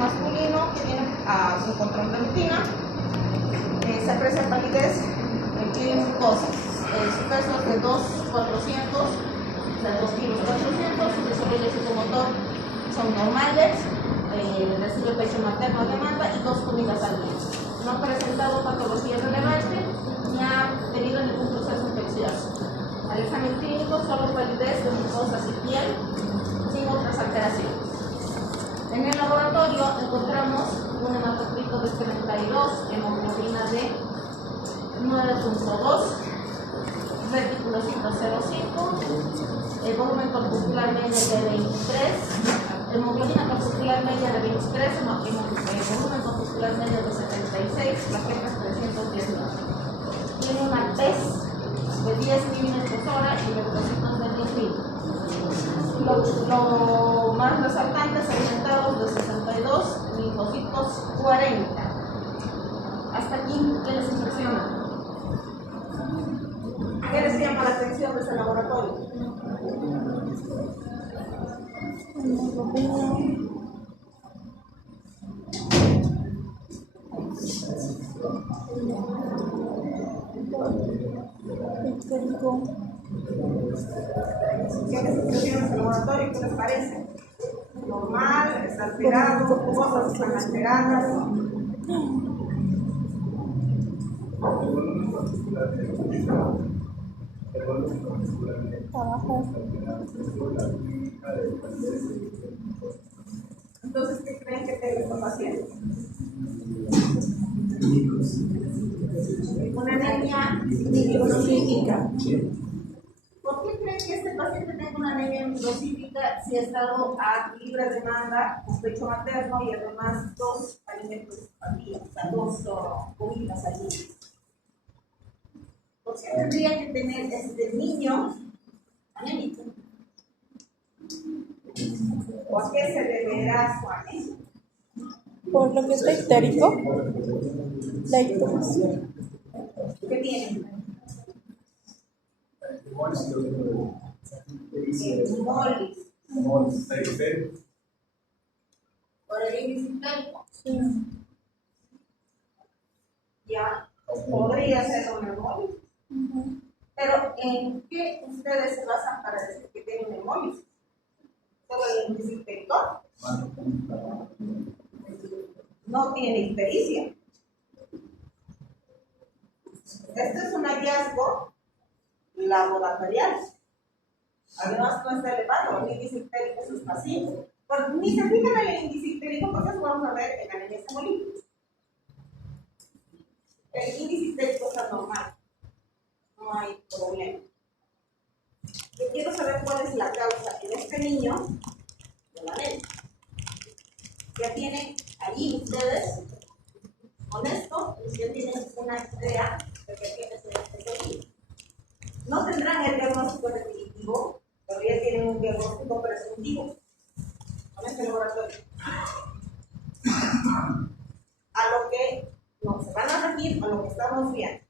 masculino que viene a su control de rutina. Se aprecia palidez, tiene mucosas. Su peso es de 2,400, de 2,400 kilos. Su desarrollo psicomotor son normales. Recibe pecho materno a demanda y 2 comidas al día. No ha presentado patología relevante ni ha tenido ningún proceso infeccioso. Al examen clínico solo palidez de mucosas y piel, sin otras alteraciones. En el laboratorio encontramos un hematocrito de 32, hemoglobina de 9,2, reticulocito 0,5, el volumen corpuscular medio de 23, hemoglobina corpuscular media de 23, volumen corpuscular medio de 76, plaquetas 319. Tiene una PES de 10 milímetros hora y leucocitos de 10.000. Lo más resaltante, segmentados de 62, linfocitos 40. Hasta aquí, ¿qué les impresiona? ¿Qué les llama la atención de ese laboratorio? ¿Qué les impresiona ese laboratorio? ¿Qué les parece? ¿Normal? ¿Está alterado? ¿Cosas están alteradas? Entonces, ¿qué creen que tenga esta paciente? Una anemia microcítica. ¿Por qué creen que este paciente tenga una anemia microcítica si ha estado a libre demanda con pecho materno y además 2 alimentos al día, o sea, 2 comidas al día? ¿Por qué tendría que tener este niño anémico? ¿O a qué se deberá su anemia? Por lo que está histérico, la hipotensión. ¿Qué tiene? Molis. ¿Por el índice histérico? Sí. Ya, podría ser una hemolis. Pero, ¿en qué ustedes se basan para decir que tiene una hemolis? ¿Solo el índice histérico? No tiene ictericia. Este es un hallazgo laboratorial. Además, no está elevado, el índice histérico es pasivo. Pues, ni se fijan en el índice histérico porque eso vamos a ver en anemias hemolíticas. El índice histérico está normal, no hay problema. Yo quiero saber cuál es la causa en este niño de la anemia. Ya tienen allí ustedes, con esto, ya tienen una idea de que tiene este niño. No tendrán el diagnóstico definitivo, pero ya tienen un diagnóstico presuntivo con este laboratorio. A lo que nos van a regir, a lo que estamos viendo.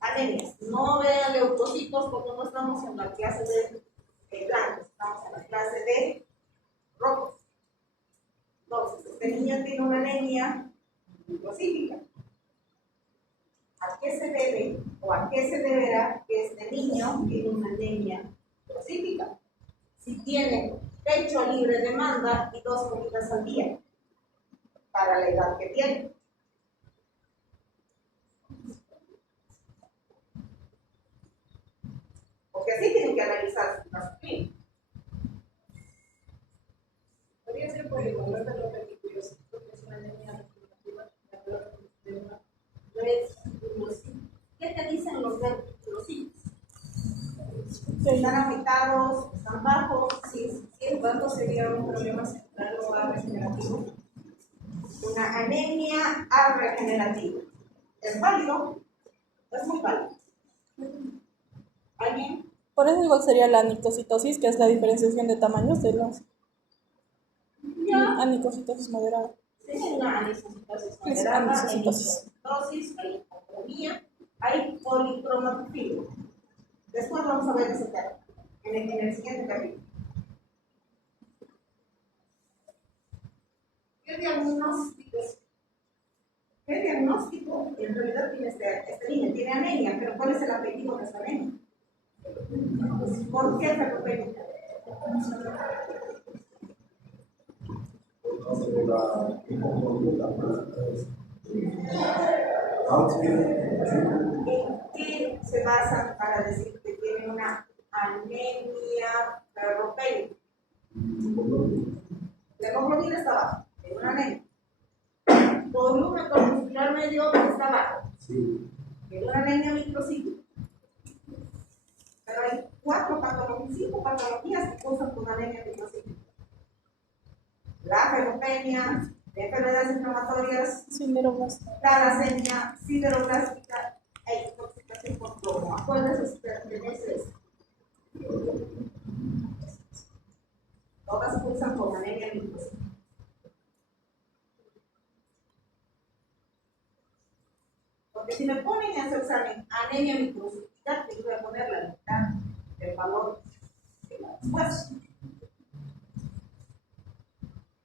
Anemias. No vean leucocitos porque no estamos en la clase de blancos, estamos en la clase de rojos. Entonces, este niño tiene una anemia microcítica. ¿A qué se debe o a qué se deberá que este niño tiene una anemia microcítica? Si tiene pecho libre demanda y 2 comidas al día para la edad que tiene. Porque así tienen que analizar su caso clínico. Podría ser por el valor de los reticulocitos, porque es una anemia recursiva de una reticulocito. ¿Qué te dicen los reticulocitos? ¿Están afectados? ¿Están bajos? Sí, el bajo sería un problema central o regenerativo. Una anemia regenerativa. ¿Es válido? Es muy válido. ¿Alguien? Por eso igual sería la anicocitosis, que es la diferenciación de tamaños de los anicocitosis moderada. Sí, una anicocitosis moderada, anicocitosis, hay hipocromía, hay policromatofilia. Después vamos a ver ese tema en el siguiente capítulo. ¿Qué ¿Qué diagnóstico en realidad tiene este niño? Tiene anemia, pero ¿cuál es el apellido de esta anemia? ¿Por qué ferropénica? ¿En qué se basan para decir que tiene una anemia ferropénica? La hemoglobina está baja, es una anemia. Volumen corpuscular medio está bajo, es una anemia microcíclica. Pero hay 5 patologías que causan una anemia microcíclica. La ferropenia, enfermedades inflamatorias, talasemia, sideroblástica e intoxicación por plomo. ¿A cuál de esas pertenece? Todas cursan con anemia microcíclica. Porque si me ponen en su examen anemia microcíclica, te voy a poner la mitad del valor de la respuesta.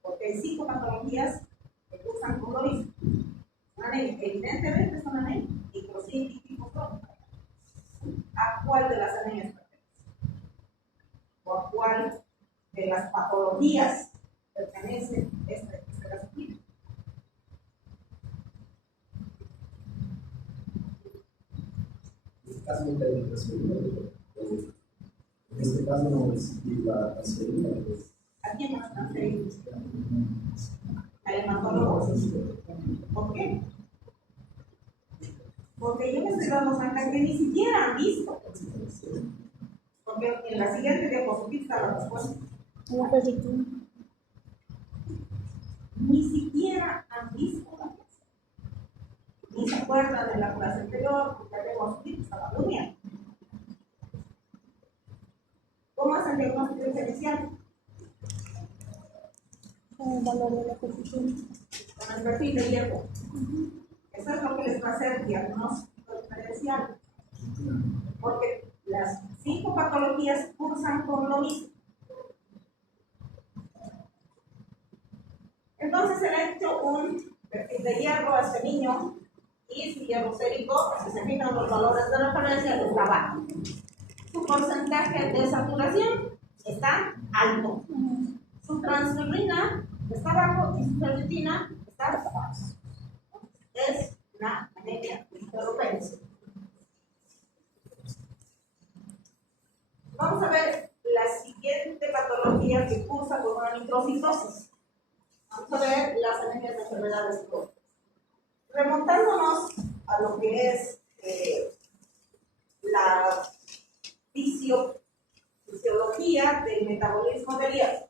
Porque hay 5 patologías que cursan con lo mismo. Una anemia, evidentemente es una anemia microcíclica y crónica. ¿A cuál de las anemias pertenece? ¿O a cuál de las patologías pertenece este caso clínico? En este caso no es la aspirina. ¿A quién más transferimos? Al hematólogo. ¿Por qué? Porque yo me estoy dando cuenta que ni siquiera han visto. Porque en la siguiente diapositiva está la respuesta. Ni siquiera han visto la clase. Ni se acuerdan de la clase anterior, porque la diapositiva estaba durmiendo. ¿Cómo hacen el diagnóstico diferencial? Con el valor de la coeficiente. Con el perfil de hierro. Eso es lo que les va a hacer el diagnóstico diferencial. Porque las 5 patologías cursan con lo mismo. Entonces se le ha hecho un perfil de hierro a este niño y su hierro sérico, si se fijan los valores de referencia, está bajo. Su porcentaje de saturación está alto. Su transferrina está bajo y su ferritina está bajo. Es una anemia ferropénica. Vamos a ver la siguiente patología que cursa con una microcitosis. Vamos a ver las anemias de enfermedades crónicas. Remontándonos a lo que es la fisiología del metabolismo del hierro.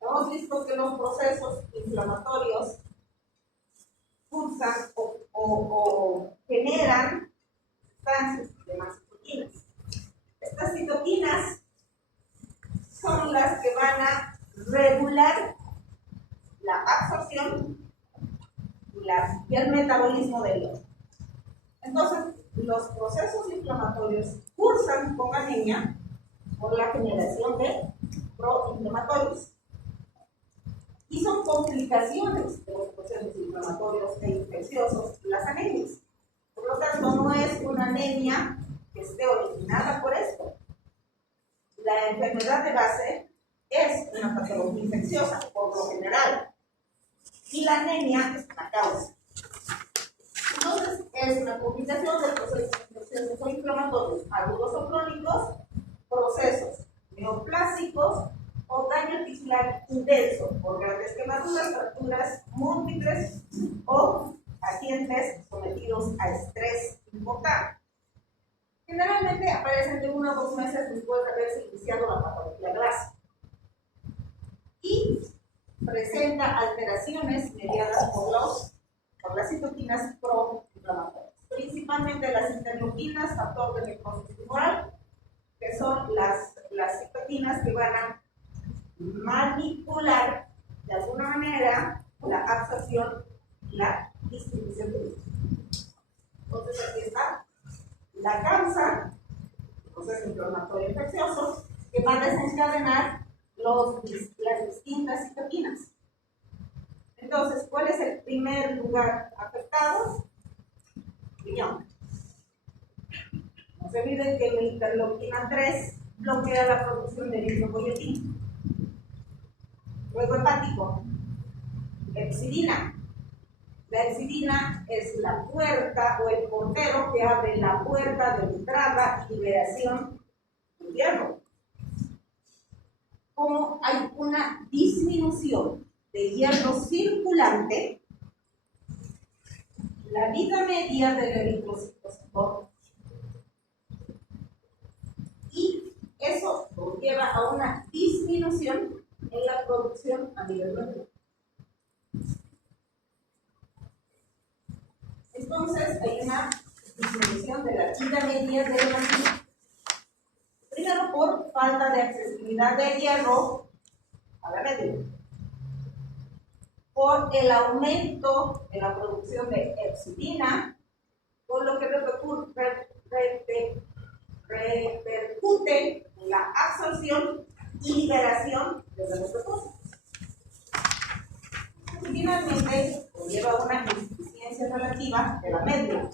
Hemos visto que los procesos inflamatorios cursan o generan sustancias llamadas citoquinas. Estas citoquinas son las que van a regular la absorción y el metabolismo del hierro. Entonces, los procesos inflamatorios cursan con anemia por la generación de proinflamatorios. Y son complicaciones de los procesos inflamatorios e infecciosos las anemias. Por lo tanto, no es una anemia que esté originada por esto. La enfermedad de base es una patología infecciosa, por lo general. Y la anemia es una causa. Entonces, es una complicación de procesos infecciosos o inflamatorios agudos o crónicos, procesos neoplásicos o daño tisular intenso por grandes quemaduras, fracturas múltiples o pacientes sometidos a estrés importante. Generalmente aparecen de 1 a 2 meses después de haberse iniciado la patología clásica y presenta alteraciones mediadas por las citoquinas proinflamatorias, principalmente las interleuquinas, factor de necrosis tumoral, que son las citoquinas que van a manipular de alguna manera la absorción y la distribución de virus. Entonces aquí está la causa, proceso inflamatorio infeccioso, que va a desencadenar las distintas citoquinas. primer lugar afectado, riñón. No se olviden que la interleuquina 3 bloquea la producción de eritropoyetina. Luego hepático, hepsidina. La hepsidina es la puerta o el portero que abre la puerta de entrada y liberación del hierro. Como hay una disminución de hierro circulante, la vida media del eritrocito y eso lleva a una disminución en la producción a nivel nuclear. Entonces hay una disminución de la vida media de la vida. Primero por falta de accesibilidad de hierro a la médula, por el aumento de la producción de hepsidina, por lo que repercute en la absorción y liberación de los recursos. Y finalmente conlleva una insuficiencia relativa de la médula,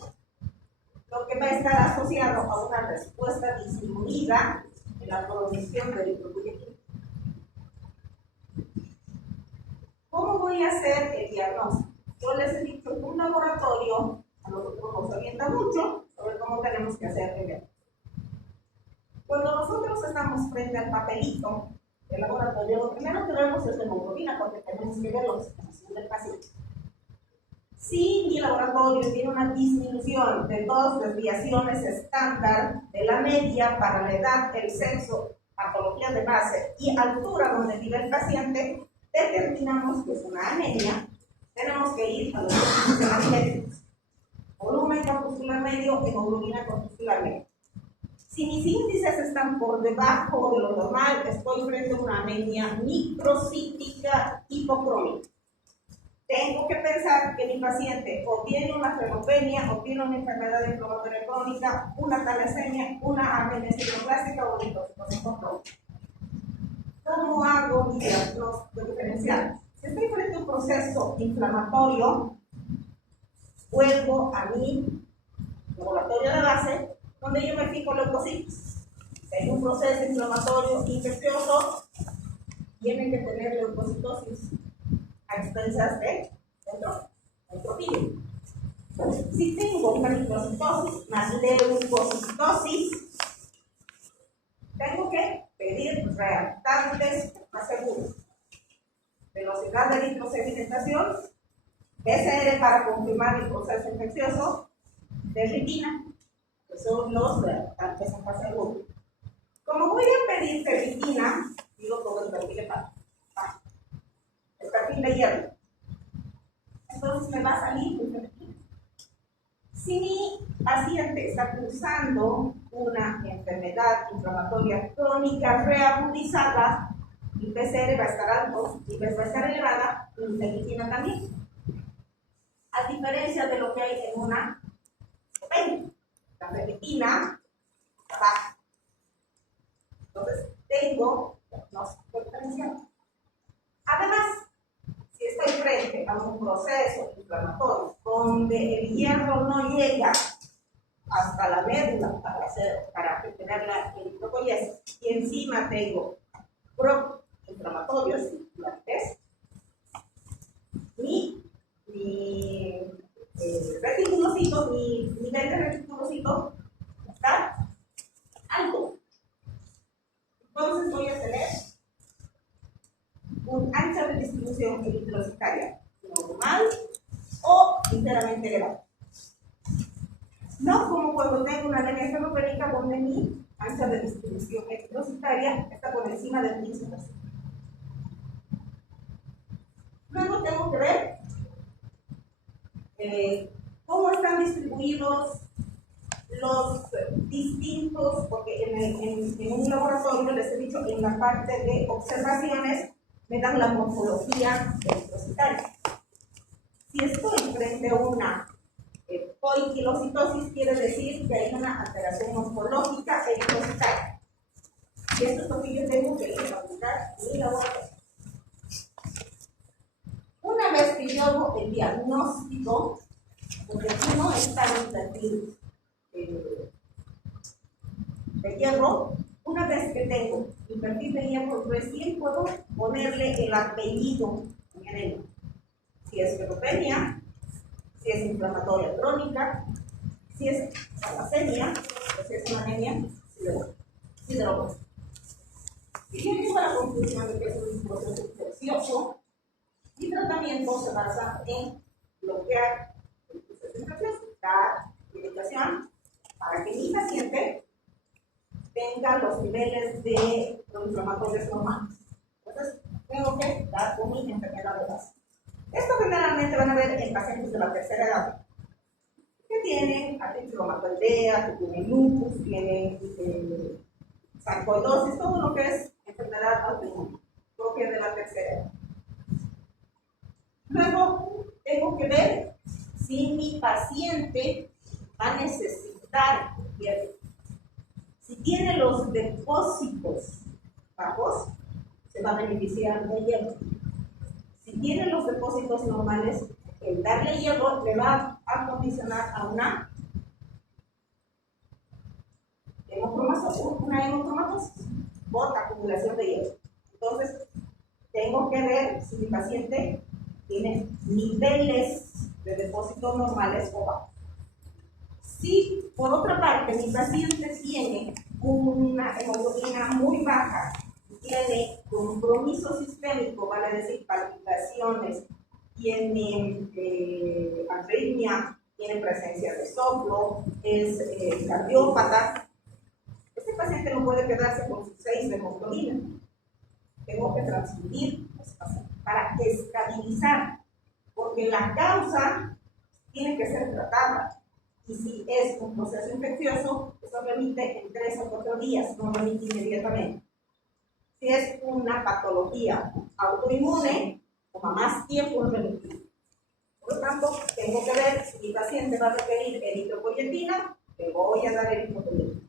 lo que va a estar asociado a una respuesta disminuida en la producción de eritropoyetina. ¿Cómo voy a hacer el diagnóstico? Yo les he dicho que un laboratorio a nosotros nos orienta mucho sobre cómo tenemos que hacer el diagnóstico. Cuando nosotros estamos frente al papelito del laboratorio, lo primero que vemos es la hemoglobina, porque tenemos que ver la oxigenación del paciente. Si mi laboratorio tiene una disminución de 2 desviaciones estándar de la media para la edad, el sexo, patología de base y altura donde vive el paciente, determinamos que es una anemia. Tenemos que ir a los índices médicos: volumen corpuscular medio, hemoglobina corpuscular medio. Si mis índices están por debajo de lo normal, estoy frente a una anemia microcítica hipocrómica. Tengo que pensar que mi paciente o tiene una ferropenia, o tiene una enfermedad inflamatoria crónica, una talasemia, una anemia sideroblastica o una intoxicación crónica. ¿Cómo hago mi diagnóstico diferencial? Si estoy frente a un proceso inflamatorio, vuelvo a mi laboratorio de base, donde yo me fijo leucocitos. Si hay un proceso inflamatorio infeccioso, tienen que tener leucocitosis a expensas de neutropenia. Si tengo una microcitosis más leucocitosis, tengo que pedir reactantes más seguros. Velocidad de eritrosedimentación, PCR para confirmar el proceso infeccioso, ferritina, que son los reactantes más seguros. Como voy a pedir ferritina, digo todo el perfil hepático, el perfil de hierro. Entonces me va a salir un ferritina. Si mi paciente está cursando una enfermedad inflamatoria crónica reagudizada, mi PCR va a estar alto y va a estar elevada, mi ferritina también. A diferencia de lo que hay en una osteopenia, la ferritina está baja. Entonces, tengo diagnóstico diferencial. Además, si estoy frente a un proceso inflamatorio donde el hierro no llega hasta la médula para tener la eritropoyesis y encima tengo proinflamatorios circulantes, mi reticulocito, mi nivel de reticulocito está alto. Entonces voy a tener un ancha de distribución eritrocitaria normal o ligeramente elevada. No como cuando tengo una anemia ferropénica donde mi ancha de distribución eritrocitaria está por encima del 15%. Luego tengo que ver cómo están distribuidos los distintos, porque en un laboratorio, les he dicho, en la parte de observaciones me dan la morfología eritrocitaria. Si estoy frente a una poiquilocitosis, quiere decir que hay una alteración morfológica eritrocitaria. Y esto es lo que yo tengo que ir a buscar en mi laboratorio. Una vez que luego el diagnóstico, porque si no está en el perfil de hierro. Una vez que tengo mi perfil de hierro, recién puedo ponerle el apellido genérico. Si es ferropenia, si es inflamatoria crónica, si es talasemia, o si es una anemia siderúrgica. Si yo llego a la conclusión de que es un proceso infeccioso, mi tratamiento se basa en bloquear el proceso infeccioso, dar medicación para que mi paciente tenga los niveles de proinflamatorios normales. Entonces, tengo que dar con mi enfermedad de base. Esto generalmente van a ver en pacientes de la tercera edad, que tienen artritis reumatoidea, que tienen lupus, tienen sarcoidosis, todo lo que es enfermedad autoinmune, propia de la tercera edad. Luego, tengo que ver si mi paciente va a necesitar hierro. Si tiene los depósitos bajos, se va a beneficiar de hierro. Si tiene los depósitos normales, el darle hierro le va a condicionar a una hemocromatosis por acumulación de hierro. Entonces, tengo que ver si mi paciente tiene niveles de depósitos normales o bajos. Si, por otra parte, mi paciente tiene una hemoglobina muy baja, tiene compromiso sistémico, vale decir, palpitaciones, tiene arritmia, tiene presencia de soplo, es cardiópata, este paciente no puede quedarse con sus 6 de hemoglobina. Tengo que transmitir a ese paciente para estabilizar, porque la causa tiene que ser tratada. Y si es un proceso infeccioso, eso remite en 3 o 4 días, no remite inmediatamente. Si es una patología autoinmune, toma más tiempo en remitir. Por lo tanto, tengo que ver si mi paciente va a requerir eritropoyetina, le voy a dar eritropoyetina.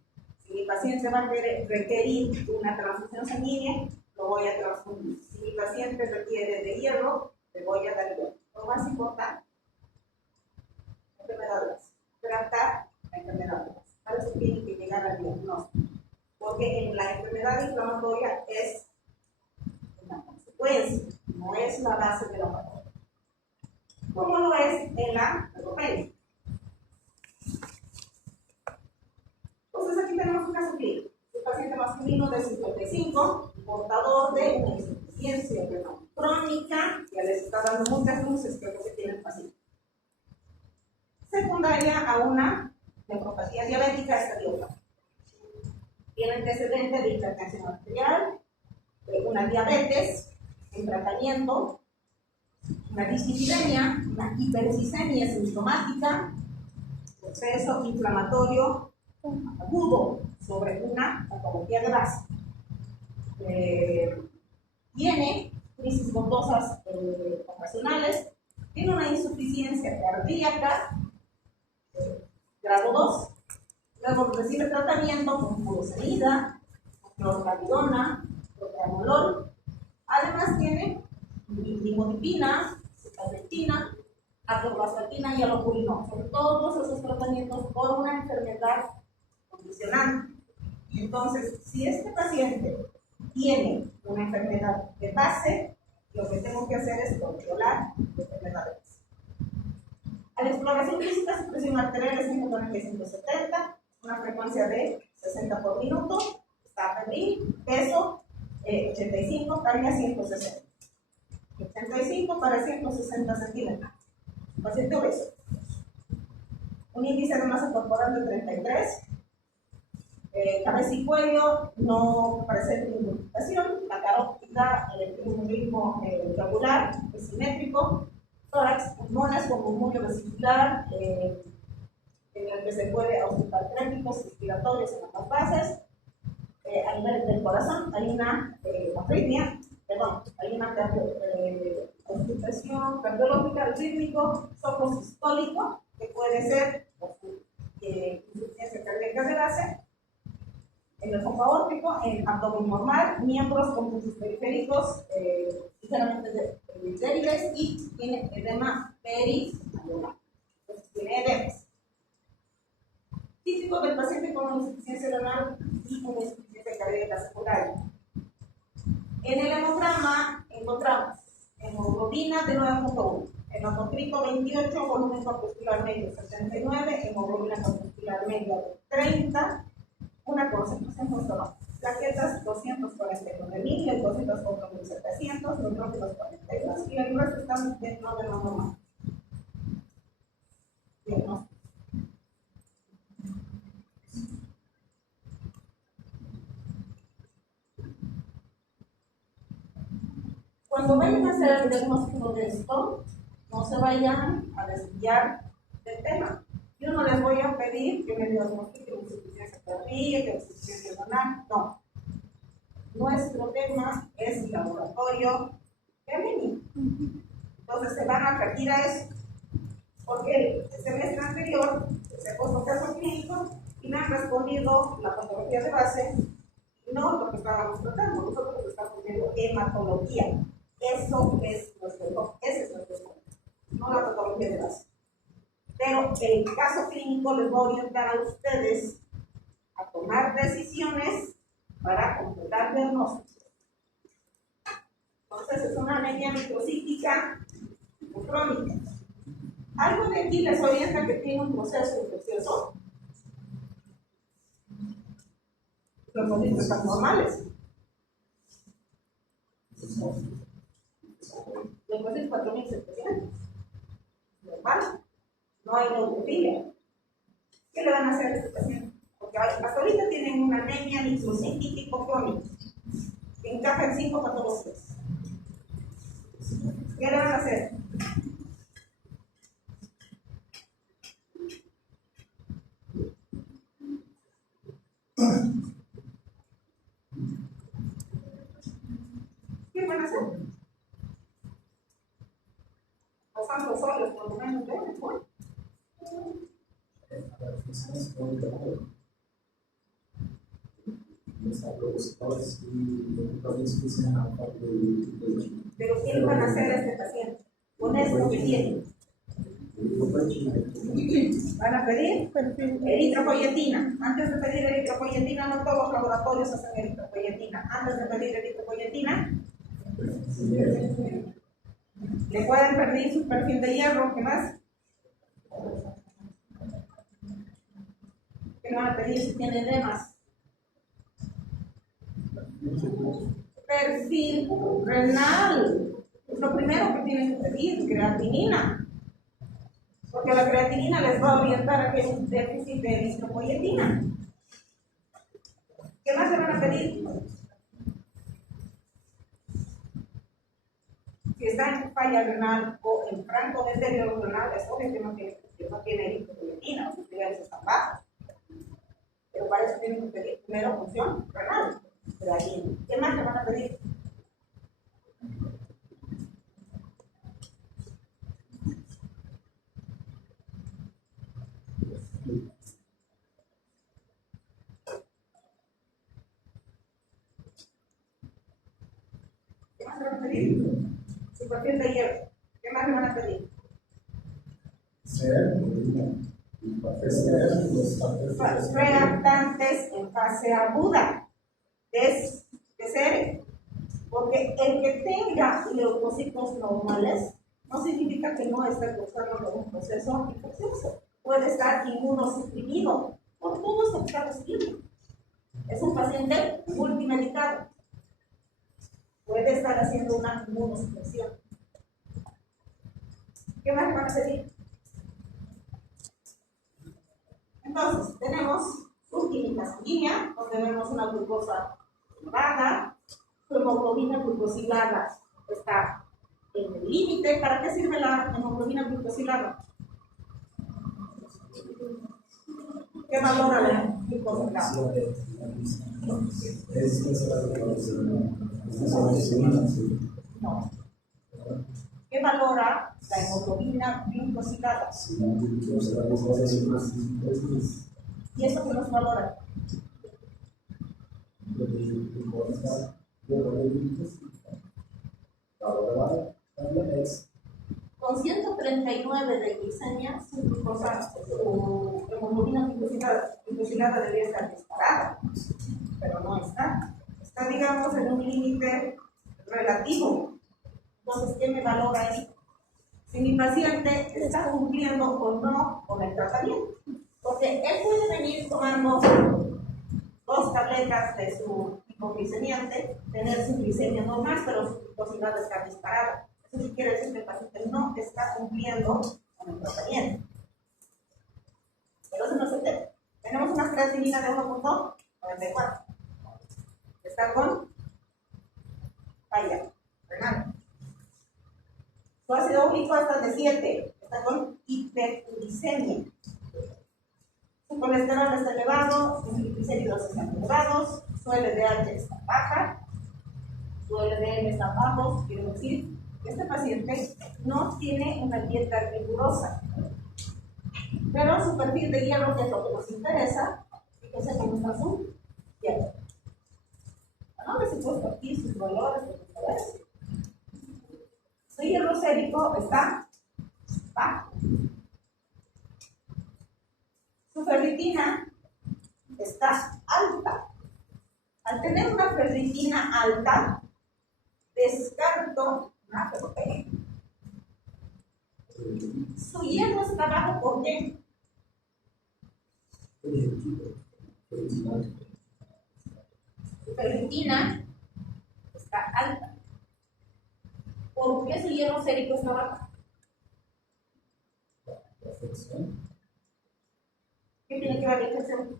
Si mi paciente va a requerir una transfusión sanguínea, lo voy a transfundir. Si mi paciente requiere de hierro, le voy a dar hierro. Lo más importante, enfermedades. Tratar la enfermedad. Para eso tiene que llegar al diagnóstico. Porque en la enfermedad inflamatoria es una consecuencia, no es la base de la patología. ¿Cómo lo es en la ferropenia? Entonces aquí tenemos un caso clínico. Un paciente masculino de 55, portador de una insuficiencia renal crónica, ya les está dando muchas luces que es lo que tiene el paciente. Secundaria a una nefropatía diabética estadio 1. Tiene antecedente de hipertensión arterial, una diabetes en tratamiento, una dislipidemia, una hiperglicemia sintomática, proceso inflamatorio agudo sobre una patología de base. Tiene crisis gotosas ocasionales, tiene una insuficiencia cardíaca, grado 2, luego recibe tratamiento con furosemida, clorcaridona, propranolol. Además tiene limodipina, citaldetina, atorvastatina y alopurinol. Son todos esos tratamientos por una enfermedad condicionante. Entonces, si este paciente tiene una enfermedad de base, lo que tengo que hacer es controlar la enfermedad de base. A la exploración física, su presión arterial es 140 y 170, una frecuencia de 60 por minuto, está febril, peso 85, talla 160. 85 para 160 centímetros. Paciente obeso. Un índice de masa corporal de 33. Cabeza y cuello no presenta inmunización. La carótida tiene un ritmo regular, es simétrico. Tórax, pulmones con murmullo vesicular, en el que se puede auscultar trépidos respiratorios en ambas bases. A nivel del corazón hay una arritmia, hay una auscultación cardiológica, rítmico, soplo sistólico, que puede ser insuficiencia cardíaca de base. En el foco aórtico, en abdomen normal, miembros con pulsos periféricos ligeramente débiles y tiene edema perianeural. Entonces tiene edemas. Típico del paciente con insuficiencia renal y con insuficiencia cardíaca secundaria. En el hemograma encontramos hemoglobina de 9.1, hematocrito 28, volumen corpuscular medio 79, hemoglobina corpuscular media de 30, una concentración constante. Plaquetas 249.000 y el 204.700, neutrófilos 42 y el resto están dentro de lo normal. Bien, ¿no? Cuando vayan a hacer el diagnóstico de esto, no se vayan a desviar del tema. Yo no les voy a pedir que me diagnostiquen insuficiencia cardíaca, insuficiencia renal, no. Nuestro tema es laboratorio femenino. Entonces se van a referir a eso. Porque el semestre anterior se ha puesto caso clínico y me han respondido la patología de base, no lo que estábamos tratando. Nosotros estamos viendo hematología. Eso es nuestro enfoque, ese es nuestro enfoque, no la patología de base. Pero el caso clínico les va a orientar a ustedes a tomar decisiones para completar diagnósticos. Entonces es una anemia microcítica crónica. Algo de aquí les orienta que tiene un proceso infeccioso. Los pacientes están normales. Los pacientes 4.700. Normal. No hay neutrofilia. ¿Qué le van a hacer a este paciente? Porque hasta ahorita tienen una anemia microcítica hipocrónica que encaja en 5 patologías. ¿Qué le van a hacer? ¿Qué van a hacer? Los santos solos, por lo menos, ven, ¿no? Pero ¿qué le van a hacer a este paciente? Con esto que tiene. Van a pedir eritropoyetina. Antes de pedir eritropoyetina, no todos los laboratorios hacen eritropoyetina. Antes de pedir eritropoyetina, le pueden pedir su perfil de hierro. ¿Qué más? ¿Qué van a pedir si tiene edemas? Perfil renal. Es lo primero que tienen que pedir, creatinina. Porque la creatinina les va a orientar a que es un déficit de eritropoyetina. ¿Qué más se van a pedir? Si está en falla renal o en franco deterioro renal, es obvio que no tiene eritropoyetina, los niveles están bajos. Pero para eso tienen que pedir primero función renal. Creatinina. ¿Qué más se van a pedir? ¿Qué más se van a pedir? Su perfil de hierro. ¿Qué más le van a pedir? Reactantes en fase aguda de ser, porque el que tenga leucocitos normales no significa que no esté causando un proceso infeccioso. Puede estar inmunosuprimido por todo esto que estamos viendo. Es un paciente multimedicado. Puede estar haciendo una inmunosupresión. ¿Qué más le van a pedir? Entonces, tenemos su química sanguínea, donde vemos una glucosa baja, su hemoglobina glucosilada está en el límite. ¿Para qué sirve la hemoglobina glucosilada? ¿Qué valora la glucosilada? No. ¿Qué valora la hemoglobina glucosilada? ¿Y eso qué nos valora? tabla es Con 139 de glicemia, su glucosa, su hemoglobina glucosilada debería estar disparada, pero no está. Está, digamos, en un límite relativo. Entonces, ¿qué me valora ahí? Si mi paciente está cumpliendo o no con el tratamiento. Porque él puede venir tomando 2 tabletas de su hipoglicemiante, tener su glicemia normal, pero su glucosilada está disparada. Eso quiere decir que el paciente no está cumpliendo con el tratamiento. Pero eso no es el tema. Tenemos una creatinina de 1.94. Está con falla renal. Su ácido úrico está de 7. Está con hiperglicemia. Su colesterol está elevado, sus triglicéridos están elevados, su LDH está baja, su LDL está bajo, quiere decir que este paciente no tiene una dieta rigurosa. Pero su perfil de hierro, que es lo que nos interesa, fíjense cómo está su hierro. No les he puesto aquí sus valores, su hierro sérico está bajo. Su ferritina está alta. Al tener una ferritina alta, descarto una ferropenia. Su hierro está bajo, ¿por qué? Su ferritina está alta. ¿Por qué su hierro sérico está bajo? ¿Qué tiene que ver la infección?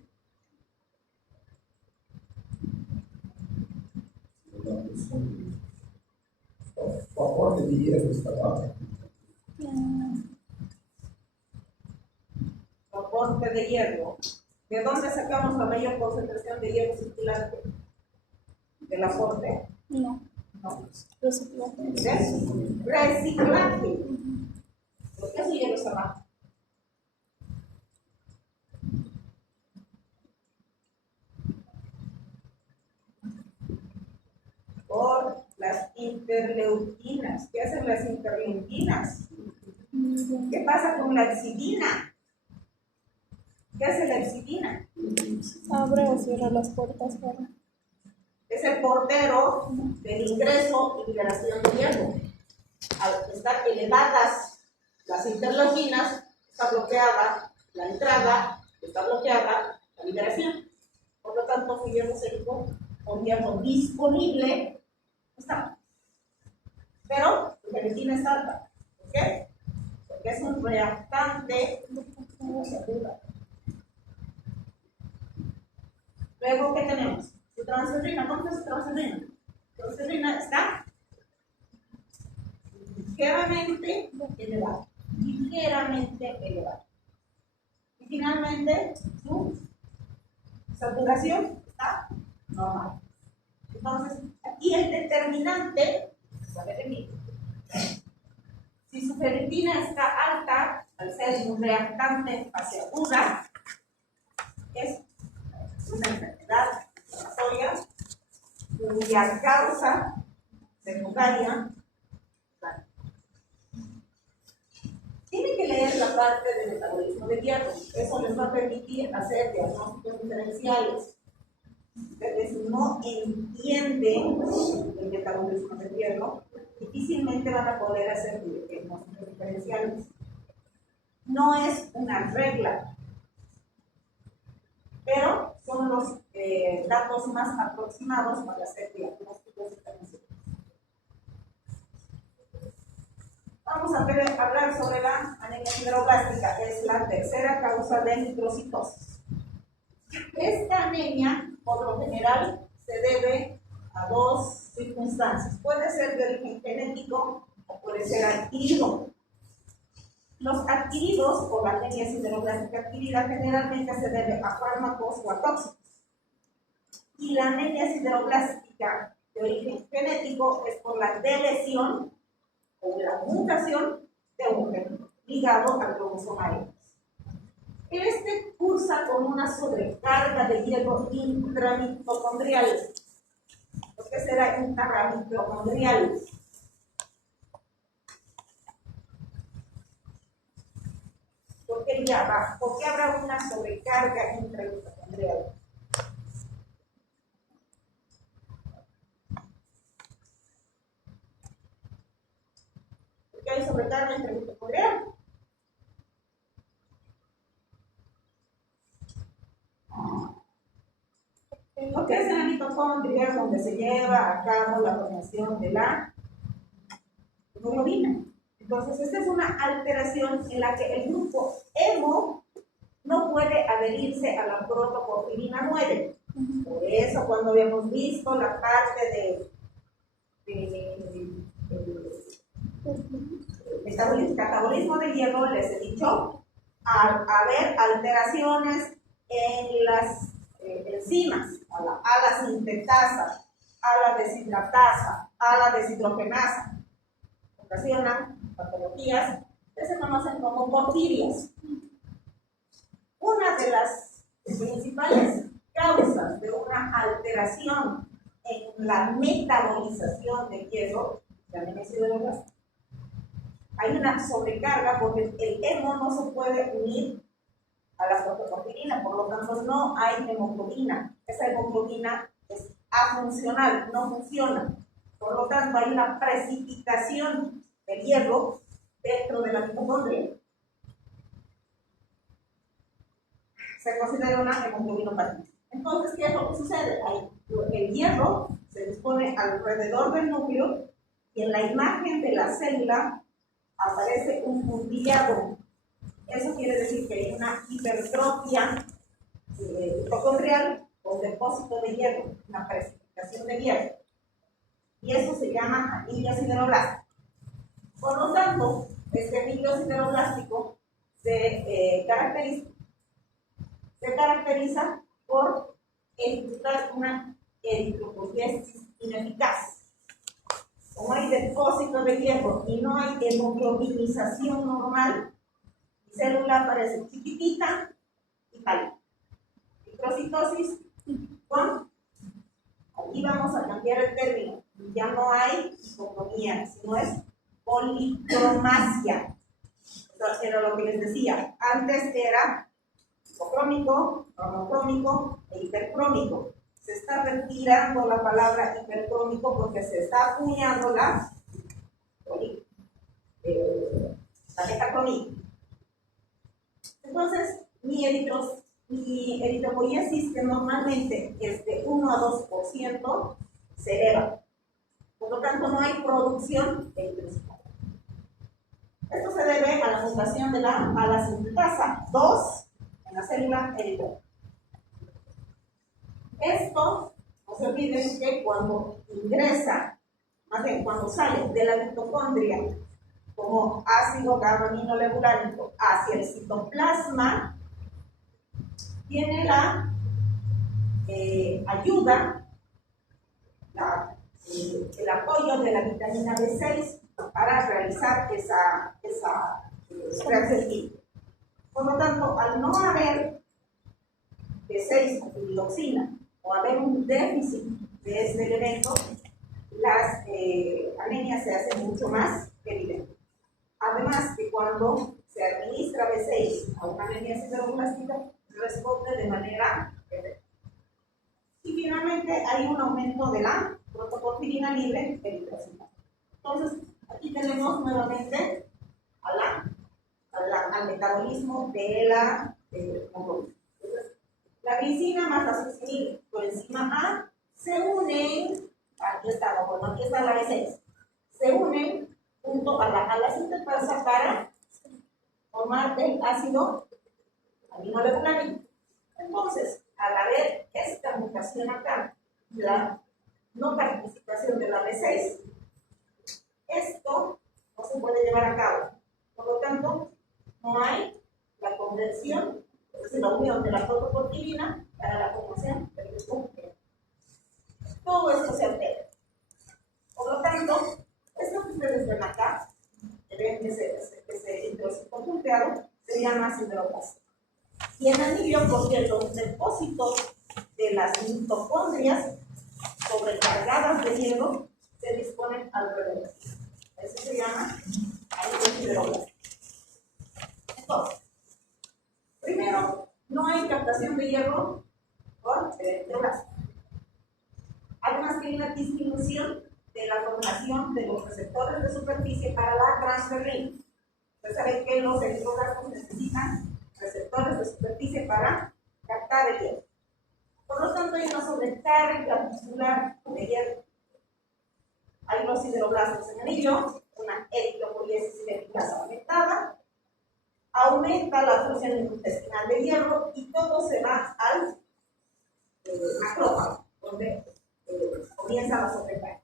O aporte de hierro está bajo. Aporte de hierro. ¿De dónde sacamos la mayor concentración de hierro circulante? ¿Del aporte? No. No. Reciclaje. Reciclaje. ¿Por qué su hierro está bajo? Por las interleuquinas. ¿Qué hacen las interleuquinas? ¿Qué pasa con la exidina? ¿Qué hace la exidina? Abre o cierra las puertas para. Es el portero del ingreso y liberación de hierro. Al estar elevadas las interleuquinas, está bloqueada la entrada, está bloqueada la liberación. Por lo tanto, su hierro sérico con hierro disponible está. Pero su ferritina es alta. ¿Por qué? Porque es un reactante. Luego, ¿qué tenemos? Su transferrina. ¿Cuánto es su transferrina? Su transferrina está ligeramente elevada. Ligeramente elevada. Y finalmente, su saturación está normal. Entonces, aquí el determinante sale de mí. Si su ferritina está alta, al ser un reactante fase aguda, es una enfermedad inflamatoria cuya causa secundaria tiene que leer la parte del metabolismo del hierro. Eso les va a permitir hacer diagnósticos diferenciales. Ustedes no entienden el metabolismo del hierro, difícilmente van a poder hacer diagnósticos diferenciales. No es una regla, pero son los datos más aproximados para hacer diagnósticos diferenciales. Vamos a hablar sobre la anemia sideroblástica, es la tercera causa de microcitosis. Esta anemia, por lo general, se debe a 2 circunstancias. Puede ser de origen genético o puede ser adquirido. Los adquiridos, por la anemia sideroblástica adquirida, generalmente se debe a fármacos o a tóxicos. Y la anemia sideroblástica de origen genético es por la delesión o la mutación de un gen ligado al cromosoma X. Este cursa con una sobrecarga de hierro intramitocondrial. ¿Qué será intramitocondrial? ¿Por qué iría abajo? ¿Por qué habrá una sobrecarga intramitocondrial? ¿Por qué hay sobrecarga intramitocondrial? Porque es en la mitocondria donde se lleva a cabo la formación de la hemoglobina. Entonces, esta es una alteración en la que el grupo hemo no puede adherirse a la protoporfirina 9. Por eso, cuando habíamos visto la parte de catabolismo de hierro, les he dicho, al haber alteraciones en las enzimas, a la sintetasa, a la deshidratasa, a la deshidrogenasa, ocasionan patologías que se conocen como porfirias. Una de las principales causas de una alteración en la metabolización de hierro, también ha sido de hay una sobrecarga porque el hemo no se puede unir a la protoporfirina, por lo tanto no hay hemoglobina. Esa hemoglobina es afuncional, no funciona. Por lo tanto hay una precipitación del hierro dentro de la mitocondria. Se considera una hemoglobinopatía. Entonces, ¿qué es lo que sucede? El hierro se dispone alrededor del núcleo y en la imagen de la célula aparece un puntillado. Eso quiere decir que hay una hipertrofia mitocondrial con depósito de hierro, una precipitación de hierro. Y eso se llama anillo sideroblástico. Por lo tanto, este anillo sideroblástico se caracteriza por ejecutar una eritropoiesis ineficaz. Como hay depósito de hierro y no hay hemoglobinización normal, mi célula parece chiquitita y pálida. Microcitosis con, aquí vamos a cambiar el término, ya no hay hipocromía, sino es policromasia. Entonces, era lo que les decía, antes era hipocrómico, monocrómico e hipercrómico. Se está retirando la palabra hipercrómico porque se está acuñando la metacromía. Entonces, mi eritropoiesis, que normalmente es de 1 a 2%, se eleva. Por lo tanto, no hay producción de eritrocitos. Esto se debe a la mutación de la sintetasa 2 en la célula eritropoiesis. Esto, no se olviden que cuando ingresa, más bien cuando sale de la mitocondria como ácido gamma-aminolevulánico hacia el citoplasma, tiene la ayuda, el apoyo de la vitamina B6 para realizar esa reacción química. Por lo tanto, al no haber B6 o piridoxina, o haber un déficit de este elemento, las anemias se hacen mucho más evidentes. Además que cuando se administra B6 a una anemia sideroblástica, responde de manera efectiva. Y finalmente hay un aumento de la protoporfirina libre eritrocitasa. Entonces, aquí tenemos nuevamente al metabolismo de la hemoglobina. La glicina más la succinil coenzima A se unen, aquí está, bueno, aquí está la B6, se unen junto a la sintetasa para formar el ácido aminolevulánico. Entonces, al haber esta mutación acá, la no participación de la B6, esto no se puede llevar a cabo. Por lo tanto, no hay la conversión, es decir, la unión de la protoporfirina para la formación del grupo G. Todo esto se altera. Por lo tanto, esto que ustedes ven acá, que ven que se introcito punteado, se llama sideroblasto. Y en anillo, porque los depósitos de las mitocondrias sobrecargadas de hierro se disponen alrededor. Eso se llama anillo sideroblasto. Entonces, no hay captación de hierro por eritroblasto. Además, tiene una disminución de la formación de los receptores de superficie para la transferrina. Ustedes saben que los eritroblastos necesitan receptores de superficie para captar el hierro. Por lo tanto, hay una sobrecarga muscular de hierro. Hay unos sideroblastos en anillo, una eritropoiesis sideroblásica aumentada, aumenta la absorción intestinal de hierro y todo se va al macrófago, donde comienza la sobrecarga.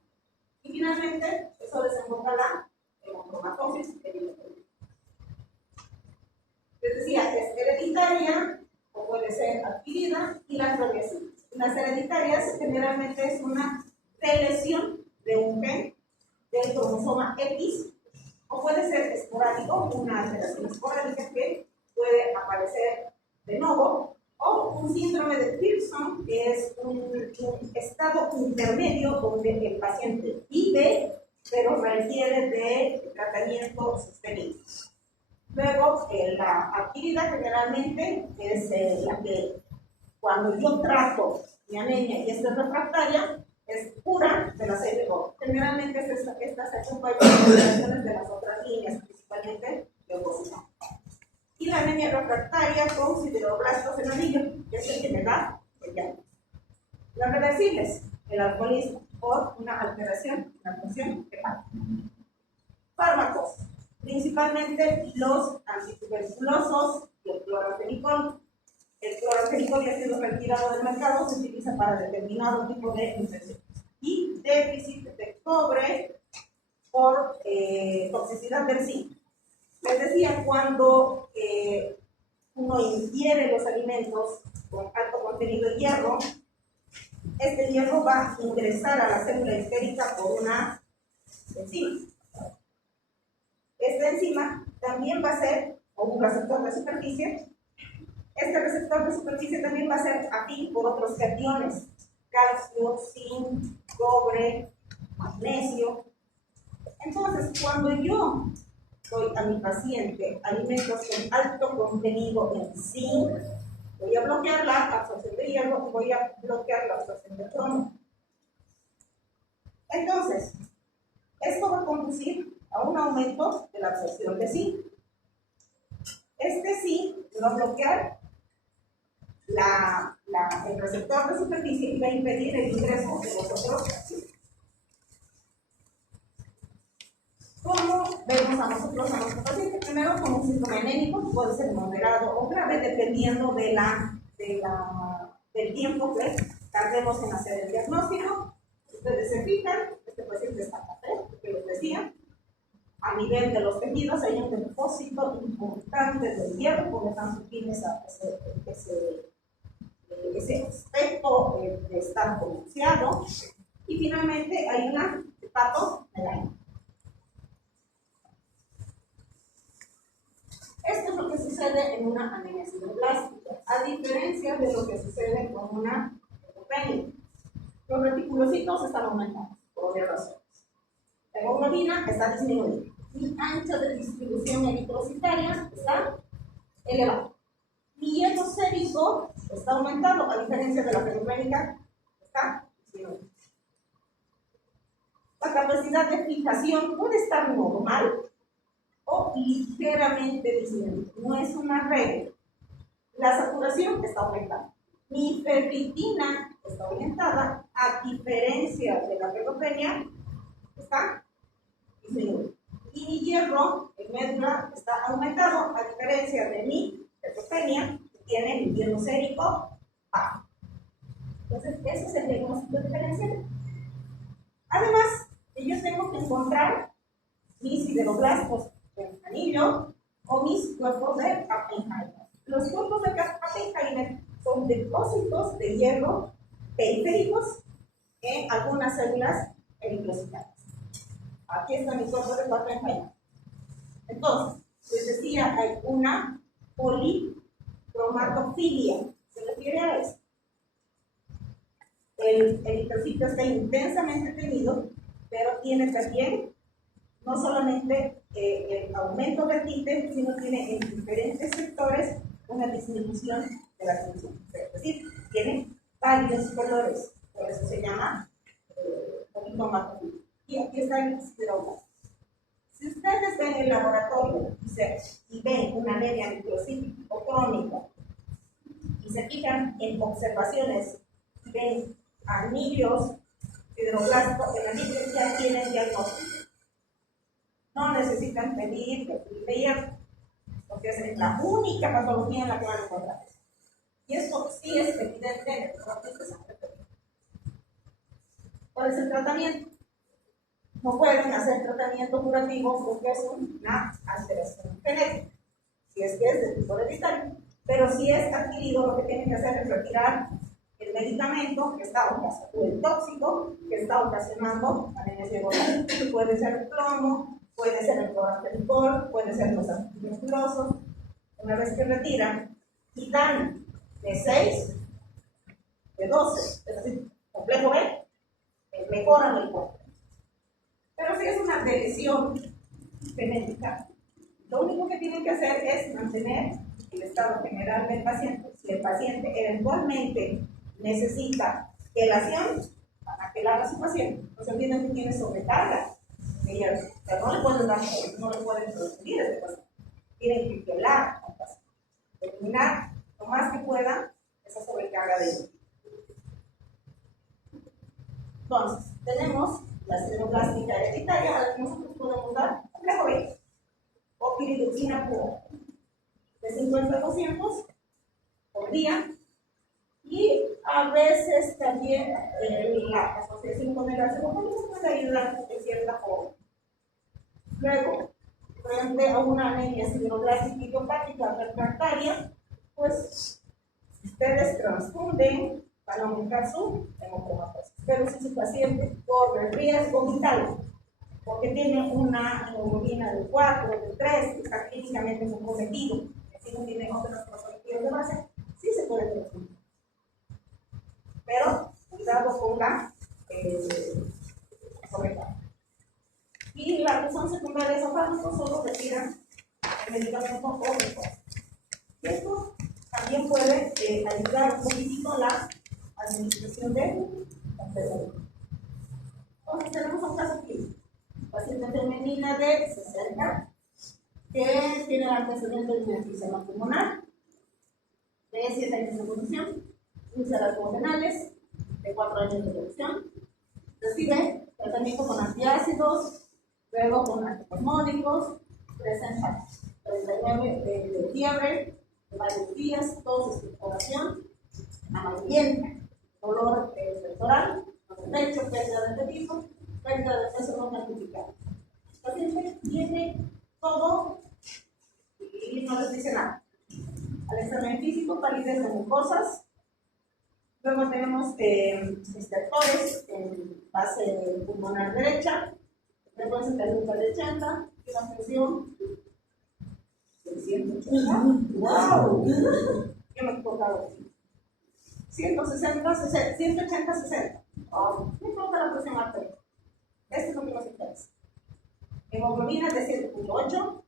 Y finalmente, eso desemboca la hemocromatosis. Les decía, es hereditaria o puede ser adquirida y las progresivas. Las hereditarias generalmente es una deleción de un gen del cromosoma X o puede ser esporádico, una alteración esporádica que puede aparecer de nuevo, o un síndrome de Pearson, que es un estado intermedio donde el paciente vive, pero requiere de tratamiento sostenido. Luego, la adquirida generalmente es la que, cuando yo trato mi anemia y esta es refractaria, es pura de la serie O. Generalmente esta se acompaña de alteraciones de las otras líneas, principalmente leucocita. Y la anemia refractaria con sideroblastos en anillo, que es el que me da el llanto. Las reversibles, el alcoholismo por una alteración en la función hepática. Fármacos, principalmente los antituberculosos y el clorafenicol. El clorafenicol ya ha sido retirado del mercado, se utiliza para determinado tipo de infecciones. Y déficit de cobre por toxicidad del zinc. Les decía, cuando uno ingiere los alimentos con alto contenido de hierro, este hierro va a ingresar a la célula histérica por una enzima. Esta enzima también va a ser un receptor de superficie. Este receptor de superficie también va a ser afín por otros cationes: calcio, zinc, cobre, magnesio. Entonces, cuando yo doy a mi paciente alimentos con alto contenido en zinc, voy a bloquear la absorción de hierro y voy a bloquear la absorción de cromo. Entonces, esto va a conducir a un aumento de la absorción de zinc. Este zinc va a bloquear el receptor de superficie y va a impedir el ingreso de los otros cationes. ¿Cómo vemos a nosotros a nuestro paciente? Primero, con un síndrome anémico, que puede ser moderado o grave, dependiendo del tiempo que tardemos en hacer el diagnóstico. Ustedes se fijan, este paciente está café, porque les decía, a nivel de los tejidos hay un depósito importante de hierro, por lo tanto tiene ese aspecto de estar pronunciado. Y finalmente hay una hepatomegalia. Esto es lo que sucede en una anemia sideroblástica, a diferencia de lo que sucede con una leucopenia. Los reticulocitos están aumentados, por obvias razones. La hemoglobina está disminuida. Mi ancho de distribución eritrocitaria está elevado. Mi hierro sérico está aumentado, a diferencia de la ferropénica, está disminuida. La capacidad de fijación puede estar normal o ligeramente disminuida. No es una regla. La saturación está aumentada. Mi ferritina está aumentada, a diferencia de la ferropenia, está disminuida. Y mi hierro en médula está aumentado, a diferencia de mi ferropenia, que tiene el hierro sérico bajo. Entonces, ese es el diagnóstico diferencial. Además, yo tengo que encontrar mis sideroblastos en anillo o mis cuerpos de Pappenheimer. Los cuerpos de Pappenheimer son depósitos de hierro periféricos en algunas células eritrocitarias. Aquí está mi cuerpo de Pappenheimer. Entonces, les decía, hay una policromatofilia. Se refiere a eso. El eritrocito está intensamente teñido, pero tiene también no solamente el aumento del tinte, sino tiene en diferentes sectores una disminución de la función. Es decir, tiene varios colores, por eso se llama poquito más. Y aquí está el sideroblasto. Si ustedes ven el laboratorio y ven una anemia microcíclico crónica y se fijan en observaciones y ven anillos sideroblastos, en anillos ya tienen diagnóstico. No necesitan pedir porque es la única patología en la que van a encontrar. Y esto sí es evidente en el paciente de sangre. ¿Cuál es el tratamiento? No pueden hacer tratamiento curativo porque es una alteración genética, si es que es de tipo hereditario. Pero si es adquirido, lo que tienen que hacer es retirar el medicamento que está ocasionando, el tóxico que está ocasionando anemia sideroblástica. Puede ser el plomo, puede ser el cloranfenicol, puede ser los antimusculosos. Una vez que retiran, quitan de 6, de 12, es decir, complejo B, mejoran el cuerpo. Pero si es una lesión genética, lo único que tienen que hacer es mantener el estado general del paciente. Si el paciente eventualmente necesita quelación, para que la haga su paciente, no se olviden que tiene sobrecarga de hierro. O sea, no le pueden dar, no le pueden producir este paciente. Tienen que quelar al paciente. Eliminar lo más que puedan esa sobrecarga de hierro. Entonces, tenemos la sideroblástica hereditaria a la que nosotros podemos dar complejo B o piridoxina pura de 50 a 200 por día, y a veces también la asociación con el ácido fólico puede ayudar de cierta forma. Luego, frente a una anemia sideroblástica idiopática refractaria, pues ustedes transfunden para aumentar su hemocromatosis. Pero si su paciente corre riesgo vital porque tiene una hemoglobina de 4, de 3, que está clínicamente comprometido, si no tiene otros protectivos de base, sí se puede transfundir. Pero cuidado con la sobrecarga. Y la razón secundaria de esos fármacos solo retiran el medicamento o mejor. Y esto también puede ayudar un poquitito a la administración de enfermedad. Entonces tenemos un caso aquí, paciente femenina de 60 que tiene el antecedente de enfisema pulmonar, de 7 años de evolución, úlceras duodenales, de 4 años de evolución, recibe tratamiento con antiácidos, luego con antipulmónicos, presenta 39 de fiebre, de varios días, tos, expectoración, amarillenta, dolor pectoral, pecho, pérdida de apetito, pérdida de peso no cuantificado. El paciente tiene todo y no les dice nada. Al examen físico, palidez de mucosas. Luego tenemos estertores en base pulmonar derecha, frecuencia cardíaca de 80, y una presión de 180. ¡Wow! Yo me he equivocado. 160, 180, 60. Oh, no importa la presión arterial. Esto es lo que nos interesa. Hemoglobina de 7.8,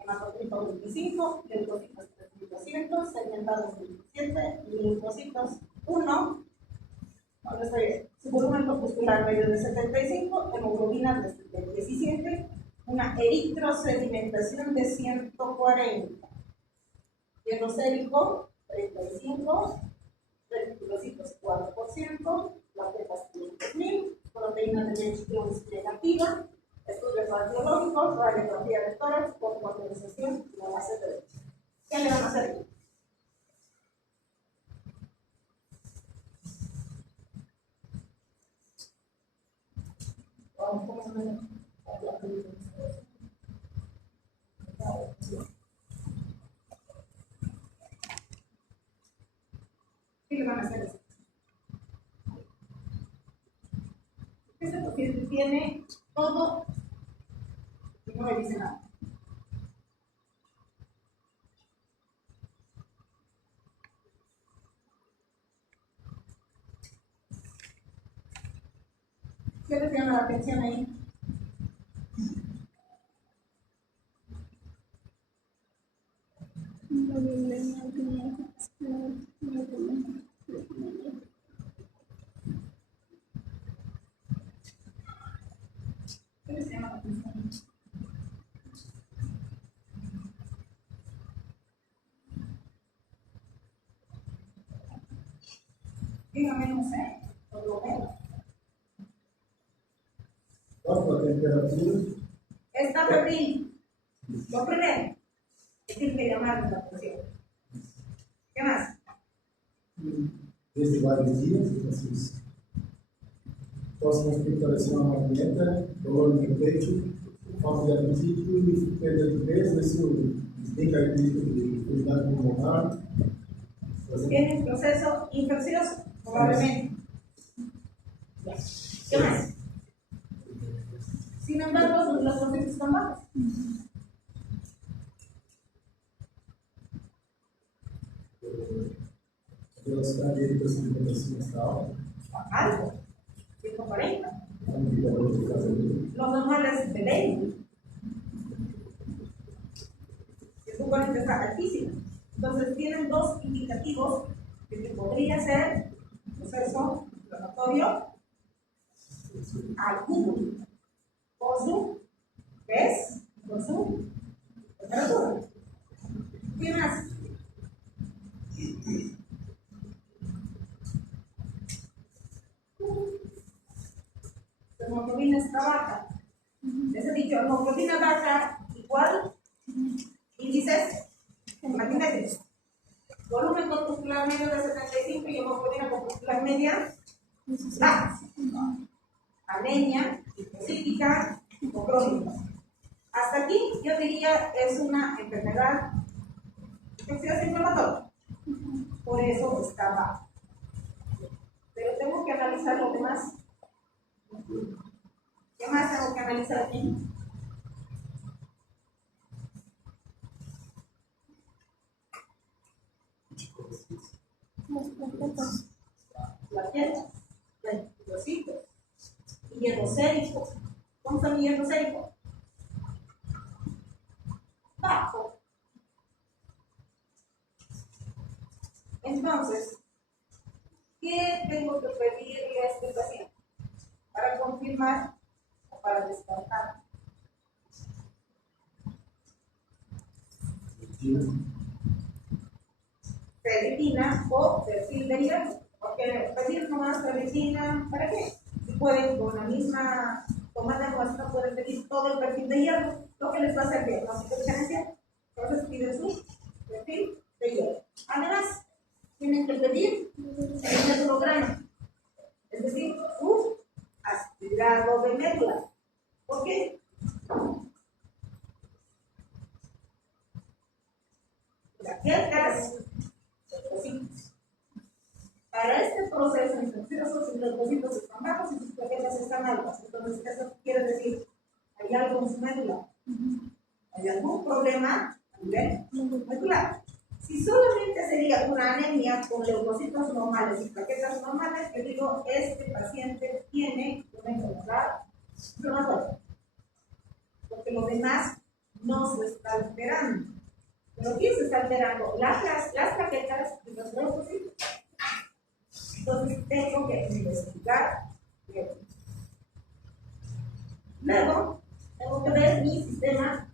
hematocrito 25, leucocitos 3200, segmentados 27, linfocitos 1, donde estoy, su volumen corpuscular medio de 75, hemoglobina de 17, una eritrosedimentación de 140, hielo sérico 35, reticulocitos 4%, plaquetas 500.000, proteína de leche negativa, estudios radiológicos, radiografía de tórax, fotocoagulación y la base de leche. ¿Qué le van a hacer? ¿Qué le van a hacer? Este paciente tiene todo y no le dice nada. ¿Qué les llama la atención ahí? Dígame, no sé, por lo menos. ¿Cuánto la temperatura? Está febril. Lo primero, que tiene que llamar la atención. ¿Qué más? Desde varios días, entonces, próxima expectoración amarillenta, dolor en el pecho, falta de apetito, perda de peso, eso es bien característico de enfermedad pulmonar. Tiene un proceso infeccioso, probablemente. Ya. ¿Qué más? Sin embargo, los procesos están bajos. Velocidad de precipitación está alta. Algo. 140. Un indicador de casamento. Lo normal es de 20. 140 está altísimo. Entonces, tienen dos indicativos de que podría ser proceso inflamatorio agudo por su pez, por su temperatura. ¿Qué más? La hemoglobina está baja. Les he dicho, hemoglobina baja igual índices magnéticos. Volumen corpuscular medio de 75 y hemoglobina corpuscular media baja. Anemia, hipocítica, hipocrónica. Hasta aquí yo diría es una enfermedad infecciosa inflamatoria. Por eso está baja. Pero tengo que analizar lo demás. ¿Qué más tengo que analizar aquí? Las plaquetas. Plaquetas, leucocitos, hierro sérico. ¿Cómo está mi hierro sérico? Bajo. Entonces, ¿qué tengo que pedirle a este paciente para confirmar o para descartar? Ferritina o perfil de hierro. Porque pedir nomás ferritina, ¿para qué? Si pueden con la misma toma de muestra, pueden pedir todo el perfil de hierro, lo que les va a hacer diagnóstico diferencial. Entonces piden su perfil de hierro. Además, tienen que pedir el metrograma, es decir, su aspirado de médula. ¿Por qué? Plaquetas, leucocitos. Para este proceso infeccioso, sus leucocitos están bajos y sus plaquetas están altas. Entonces, eso quiere decir, hay algo en su médula. ¿Hay algún problema a nivel medular? Si solamente sería una anemia con leucocitos normales y plaquetas normales, yo digo, este paciente tiene una enfermedad inflamatoria. Porque lo demás no se está alterando. Pero ¿quién se está alterando? Las plaquetas y los leucocitos. Entonces tengo que investigar. Luego, tengo que ver mi sistema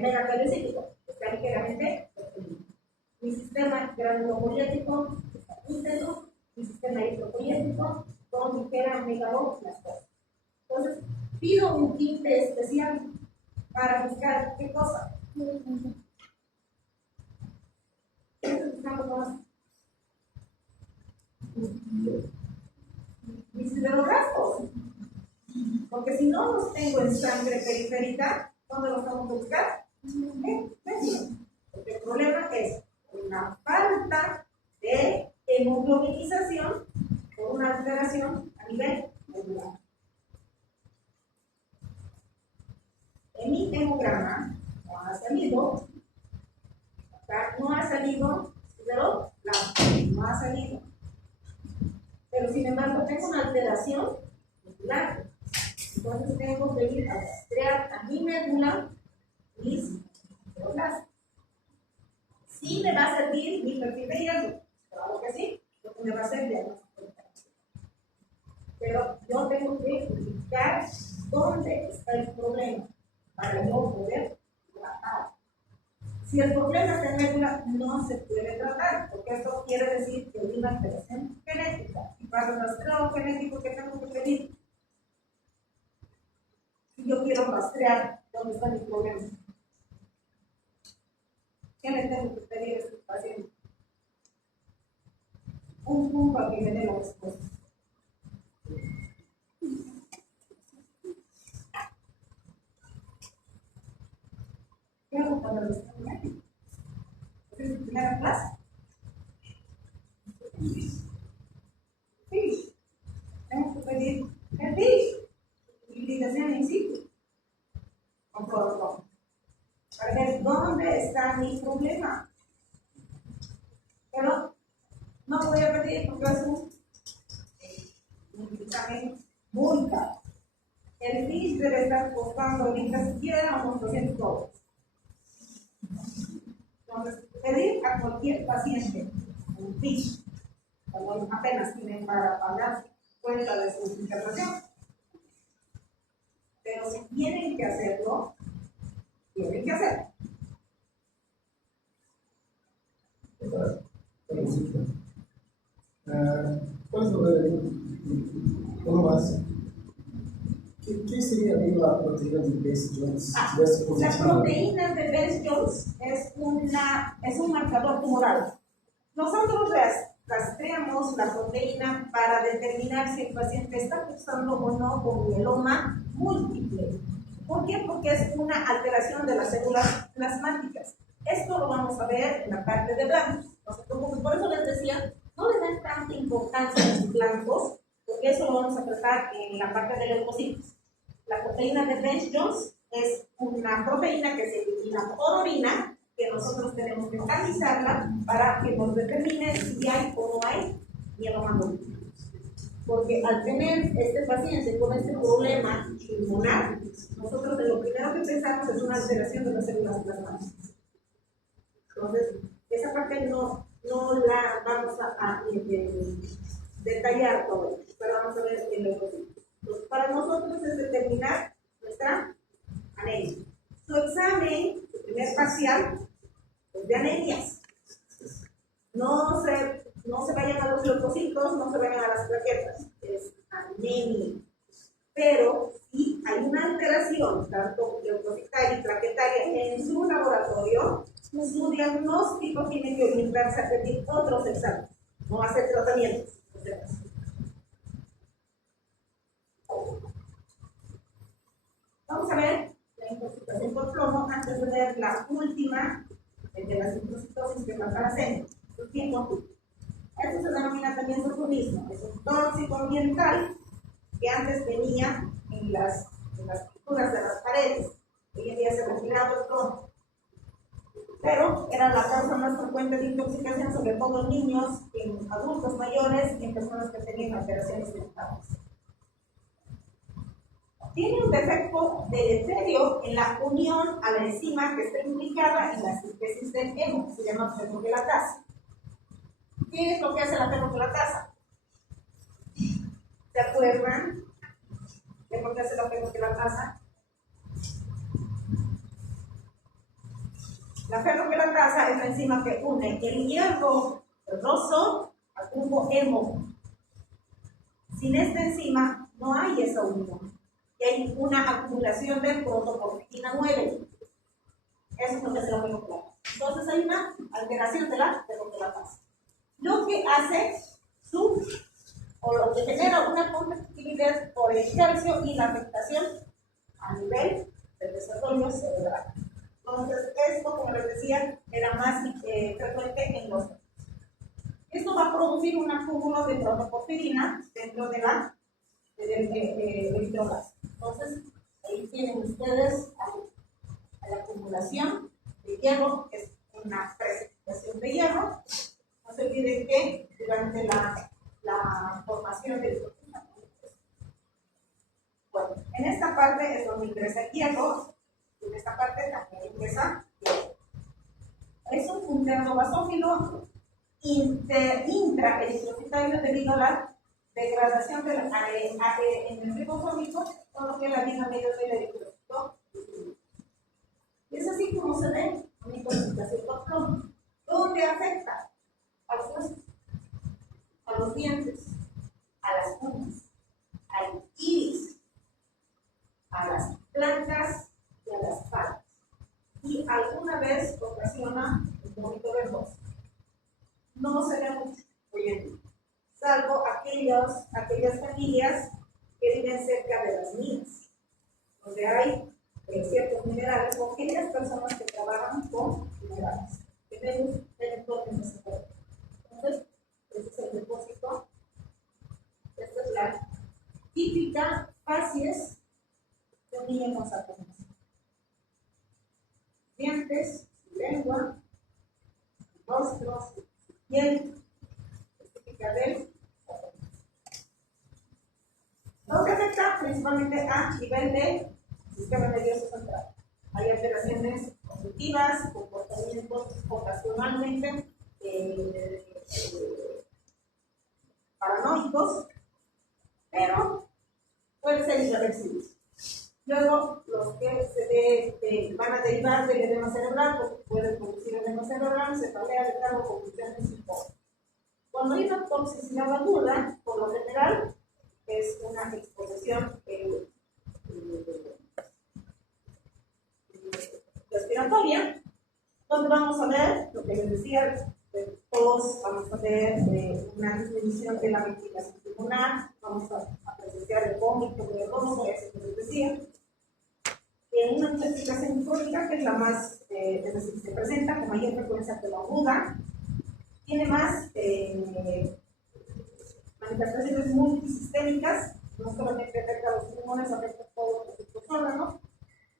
megacalecítico, que está ligeramente deprimido. Mi sistema granulomoliético está íntegro, mi sistema eritropoyético con ligera megaloblastosis. Entonces, pido un tinte especial para buscar qué cosa. Mis sideroblastos. Porque si no los tengo en sangre periférica, ¿dónde los tengo que buscar? Porque el problema es una falta de hemoglobinización por una alteración a nivel medular. En mi hemograma no ha salido, acá no ha salido sideroblasto, no ha salido. Pero sin embargo tengo una alteración medular. Entonces tengo que ir a rastrear a mi médula mis sideroblastos. Sí me va a servir mi perfil de hierro, claro que sí, porque me va a servir. Pero yo tengo que ubicar dónde está el problema para yo poder tratar. Si el problema es de médula, no se puede tratar, porque esto quiere decir que hay una alteración genética. Y para el rastreo genético, ¿qué tengo que pedir? Si yo quiero rastrear dónde está mi problema, ¿qué le tengo que pedir a este paciente? Un punto al que me dé la respuesta. ¿Qué hago cuando lo estoy médico? ¿Es mi primera clase? Sí. Tengo que pedir el FISH, utilización in situ, con protocolo, para ver dónde está mi problema. Pero no voy a pedir porque es un examen muy caro. El FISH debe estar costando ahorita siquiera unos $200. Entonces, pedir a cualquier paciente un FISH, cuando apenas tienen para pagar cuenta de su intervención. Pero si tienen que hacerlo, tienen que hacerlo. ¿Cuál es uno más? ¿Qué sería bien la proteína de Best-Jones? La proteína de Best-Jones es un marcador tumoral. Nosotros rastreamos la proteína para determinar si el paciente está cursando o no con mieloma múltiple. ¿Por qué? Porque es una alteración de las células plasmáticas. Esto lo vamos a ver en la parte de blancos. No se preocupen, por eso les decía, no le den tanta importancia a los blancos, porque eso lo vamos a tratar en la parte de leucocitos. La proteína de Best-Jones es una proteína que se elimina por orina, que nosotros tenemos que analizarla para que nos determine si hay o no hay mieloma múltiple. Porque al tener este paciente con este problema pulmonar, nosotros lo primero que pensamos es una alteración de las células plasmáticas. Entonces, esa parte no la vamos a detallar todo, pero vamos a ver en los Entonces, para nosotros es determinar nuestra anemia. Su examen, su primer parcial, es de anemias. No se vayan a los leucocitos, no se vayan a las plaquetas, es anemia. Pero si hay una alteración, tanto leucocitaria y plaquetaria, en su laboratorio, su diagnóstico tiene que orientarse a pedir otros exámenes, no hacer tratamientos. Vamos a ver la intoxicación por plomo antes de ver la última de las intoxicosis, que es la paracenia. Esto se denomina también sulfurismo. Es un tóxico ambiental que antes venía en las pinturas de las paredes. Hoy en día se ha retirado el plomo. Pero era la causa más frecuente de intoxicación, sobre todo en niños, en adultos mayores y en personas que tenían alteraciones mentales. Tiene un defecto deleterio en la unión a la enzima que está implicada en la síntesis del hemo, que se llama ferroquelatasa. ¿Qué es lo que hace la ferroquelatasa? ¿Se acuerdan de por qué hace la ferroquelatasa? La ferroquelatasa es la enzima que une el hierro ferroso al grupo hemo. Sin esta enzima no hay esa unión. Y hay una acumulación de protoporfirina 9. Eso es lo que hace la ferroquelatasa. Entonces hay una alteración de la ferroquelatasa. Lo que hace o lo que genera una competitividad por el calcio y la afectación a nivel del desarrollo cerebral. Entonces, esto, como les decía, era más frecuente en los niños. Esto va a producir un acúmulo de protoporfirina dentro del eritroblasto. Entonces, ahí tienen ustedes la acumulación de hierro, que es una precipitación de hierro. No se olviden que durante la formación del proteína. Bueno, en esta parte es donde ingresa el hierro, y en esta parte también ingresa hierro. Es un funcionario basófilo intraeritrocitario debido a la degradación del en el ribosómico, con lo que la vida medio del eritrocito. Y es así como se ve una intoxicación y alguna vez ocasiona un vómito verdoso. No se ve mucho hoy en día, salvo aquellas familias que viven cerca de las minas, donde hay ciertos minerales, o aquellas personas que trabajan con minerales, que deben en ese cuerpo. Entonces, este es el depósito. Esta es la típica facies de un niño con sarcoma. Dientes, lengua, rostro, piel, es típica del sarcoma. Lo que afecta principalmente a nivel del sistema nervioso central. Hay alteraciones cognitivas, comportamientos ocasionalmente paranoicos, pero pueden ser irreversibles. Luego, los que van a derivar del edema cerebral, porque pueden producir edema cerebral, cefalea, letargo, convulsiones y todo. Cuando hay una toxicidad aguda, por lo general, es una exposición respiratoria, donde vamos a ver lo que les decía, todos vamos a ver una disminución de la ventilación pulmonar, vamos a presenciar el vómito verdoso, eso que les decía. Una intoxicación crónica, que es la más, es decir, se presenta con mayor frecuencia que la aguda, tiene más manifestaciones multisistémicas, no solamente afecta a los pulmones, afecta a todos los otros órganos,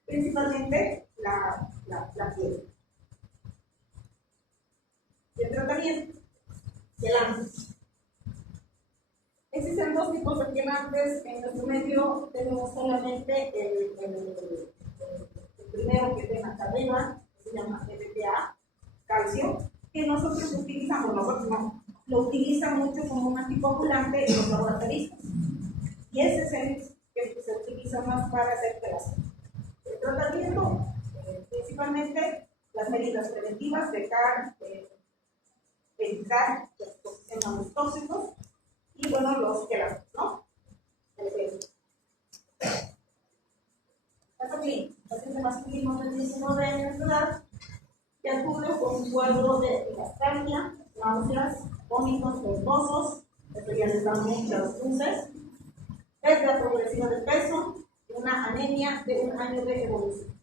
principalmente la piel. Y el tratamiento, quelantes. Existen dos tipos de quelantes. En nuestro medio tenemos solamente el primero que ven acá arriba, que se llama EPA, calcio, que nosotros utilizamos, nosotros no, lo utilizan mucho como un anticoagulante en los laboratoristas. Y ese es el que se utiliza más para hacer quelación. El tratamiento, principalmente las medidas preventivas, evitar la exposición a los tóxicos y, bueno, los quelantes, ¿no? Caso clínico, paciente masculino de 19 años de edad que acude con un cuadro de hipoxemia, náuseas, vómitos verdosos, esto ya les dan muchas luces, pérdida progresiva de peso y una anemia de 1 año de evolución.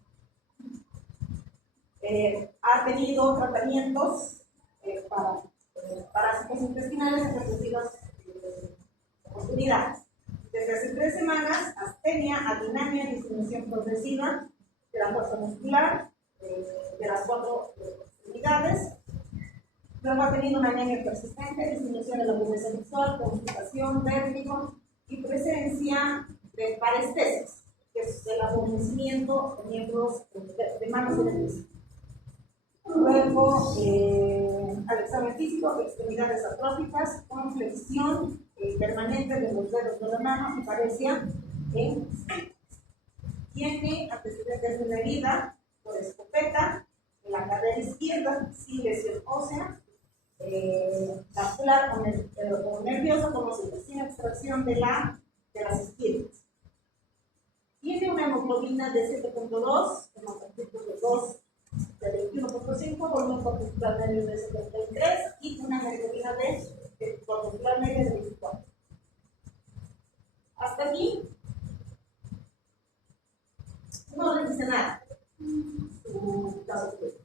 Ha tenido tratamientos para parásitos intestinales en repetidas oportunidades. Desde hace 3 semanas, astenia, adinamia, disminución progresiva de la fuerza muscular, de las 4 extremidades. Luego ha tenido una anemia persistente, disminución de la pureza visual, constipación, vértigo y presencia de parestesis, que es el adormecimiento de miembros de manos y de pies. Luego, al examen físico, extremidades atróficas, con flexión permanente de los dedos de la mano y parecía en tiene antecedentes de una herida por escopeta en la cadera izquierda, sin lesión ósea, vascular o nerviosa, como sin extracción de las izquierdas. Tiene una hemoglobina de 7.2, hemocentrismos de 2 de 21.5, volumen corpuscular medio de 73 y una hemoglobina de corpuscular medio de 24. Hasta aquí no les dice nada su caso clínico.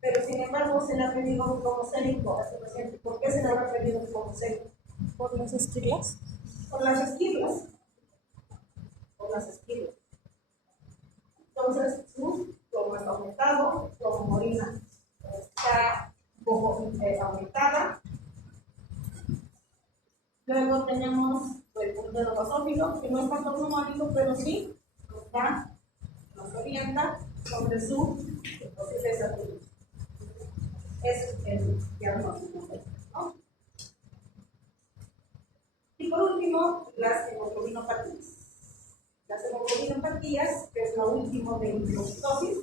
Pero sin embargo se le ha pedido como célico a este paciente. ¿Por qué se le habrá pedido como célico? ¿Por las esquilas? Por las esquilas. Por las esquilas. Entonces, su plomo está aumentado, su orina está un poco aumentada. Luego tenemos el puntero basófilo, que no es tanto pneumónico, pero sí nos orienta sobre su posible salud. Es el diagnóstico, ¿no? Y por último, las hemoglobinopatías. Las hemoglobinopatías, que es lo último de leucocitosis,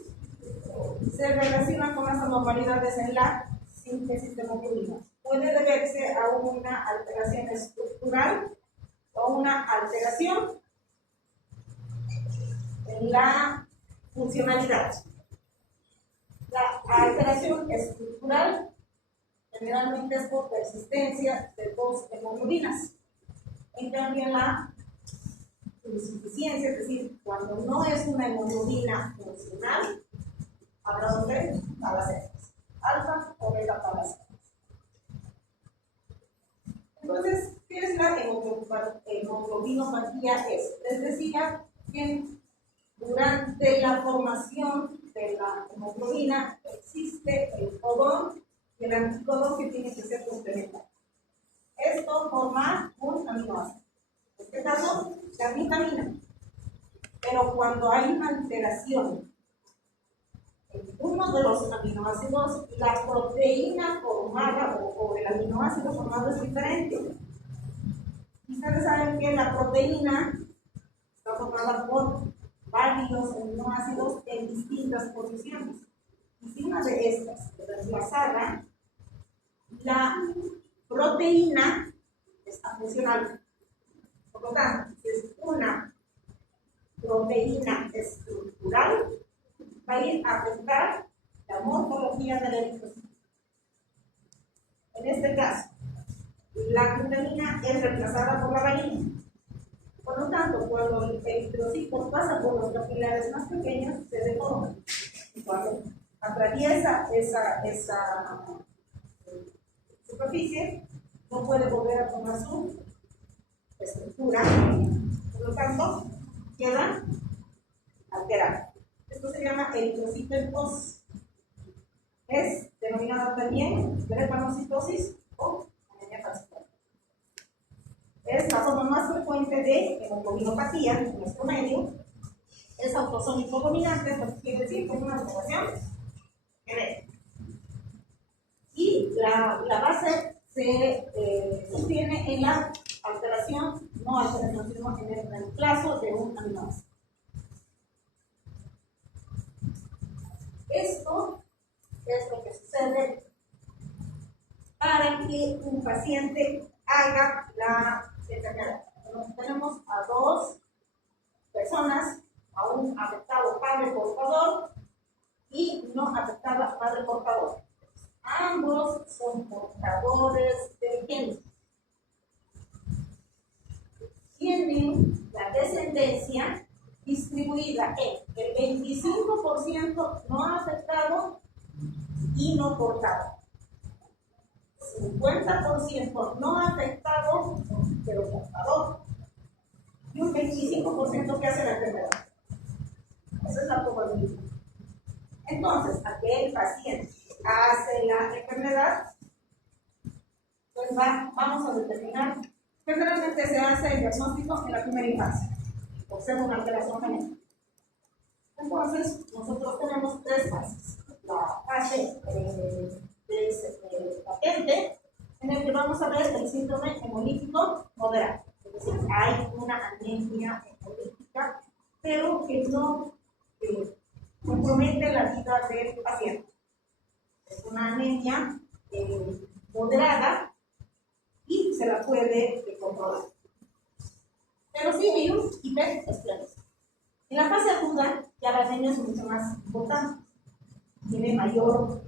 se relacionan con las anormalidades en la síntesis de hemoglobina. Puede deberse a una alteración estructural o una alteración en la funcionalidad. alteración estructural generalmente es por persistencia de dos hemoglobinas. En cambio, la insuficiencia, es decir, cuando no es una hemoglobina funcional, hablamos de talasemia, alfa o beta talasemia. Entonces, ¿qué es la hemoglobinopatía? Les decía que durante la formación de la hemoglobina existe el codón y el anticodón que tiene que ser complementario. Esto forma un aminoácido. En este caso, la vitamina. Pero cuando hay una alteración en uno de los aminoácidos, la proteína formada o el aminoácido formado es diferente. Ustedes saben que la proteína está formada por varios aminoácidos en distintas posiciones. Y si una de estas es reemplazada, la proteína está funcional. Por lo tanto, si es una proteína estructural, va a ir a afectar la morfología del eritrocito. En este caso, la glutamina es reemplazada por la valine. Por lo tanto, cuando el eritrocito pasa por los capilares más pequeños, se deforma. Y cuando atraviesa esa superficie, no puede volver a tomar su estructura. Por lo tanto, queda alterado. Esto se llama eritrocito en pos. Es denominada también drepanocitosis o anemia falciforme. Es la forma más frecuente de hemoglobinopatía en nuestro medio. Es autosómico dominante, lo que quiere decir que es una alteración genética. Y la base se sostiene en la alteración, no alteración, sino en el reemplazo de un aminoácido. Esto es lo que sucede para que un paciente haga la enfermedad. Tenemos a dos personas, a un afectado padre portador y no afectada padre portador. Ambos son portadores del gen. Tienen la descendencia distribuida en el 25% no afectado y no portado, 50% no afectado pero portador y un 25% que hace la enfermedad. Esa es la probabilidad. Entonces, aquel paciente hace la enfermedad, pues vamos a determinar. Generalmente se hace el diagnóstico en la primera infancia, por ser una alteración genética. Entonces, nosotros tenemos tres fases. La fase patente, en el que vamos a ver el síndrome hemolítico moderado. Es decir, hay una anemia hemolítica, pero que no compromete la vida del paciente. Es una anemia moderada y se la puede controlar. Pero sí virus y PET esclerosis. En la fase aguda, ya la anemia es mucho más importante. Tiene mayor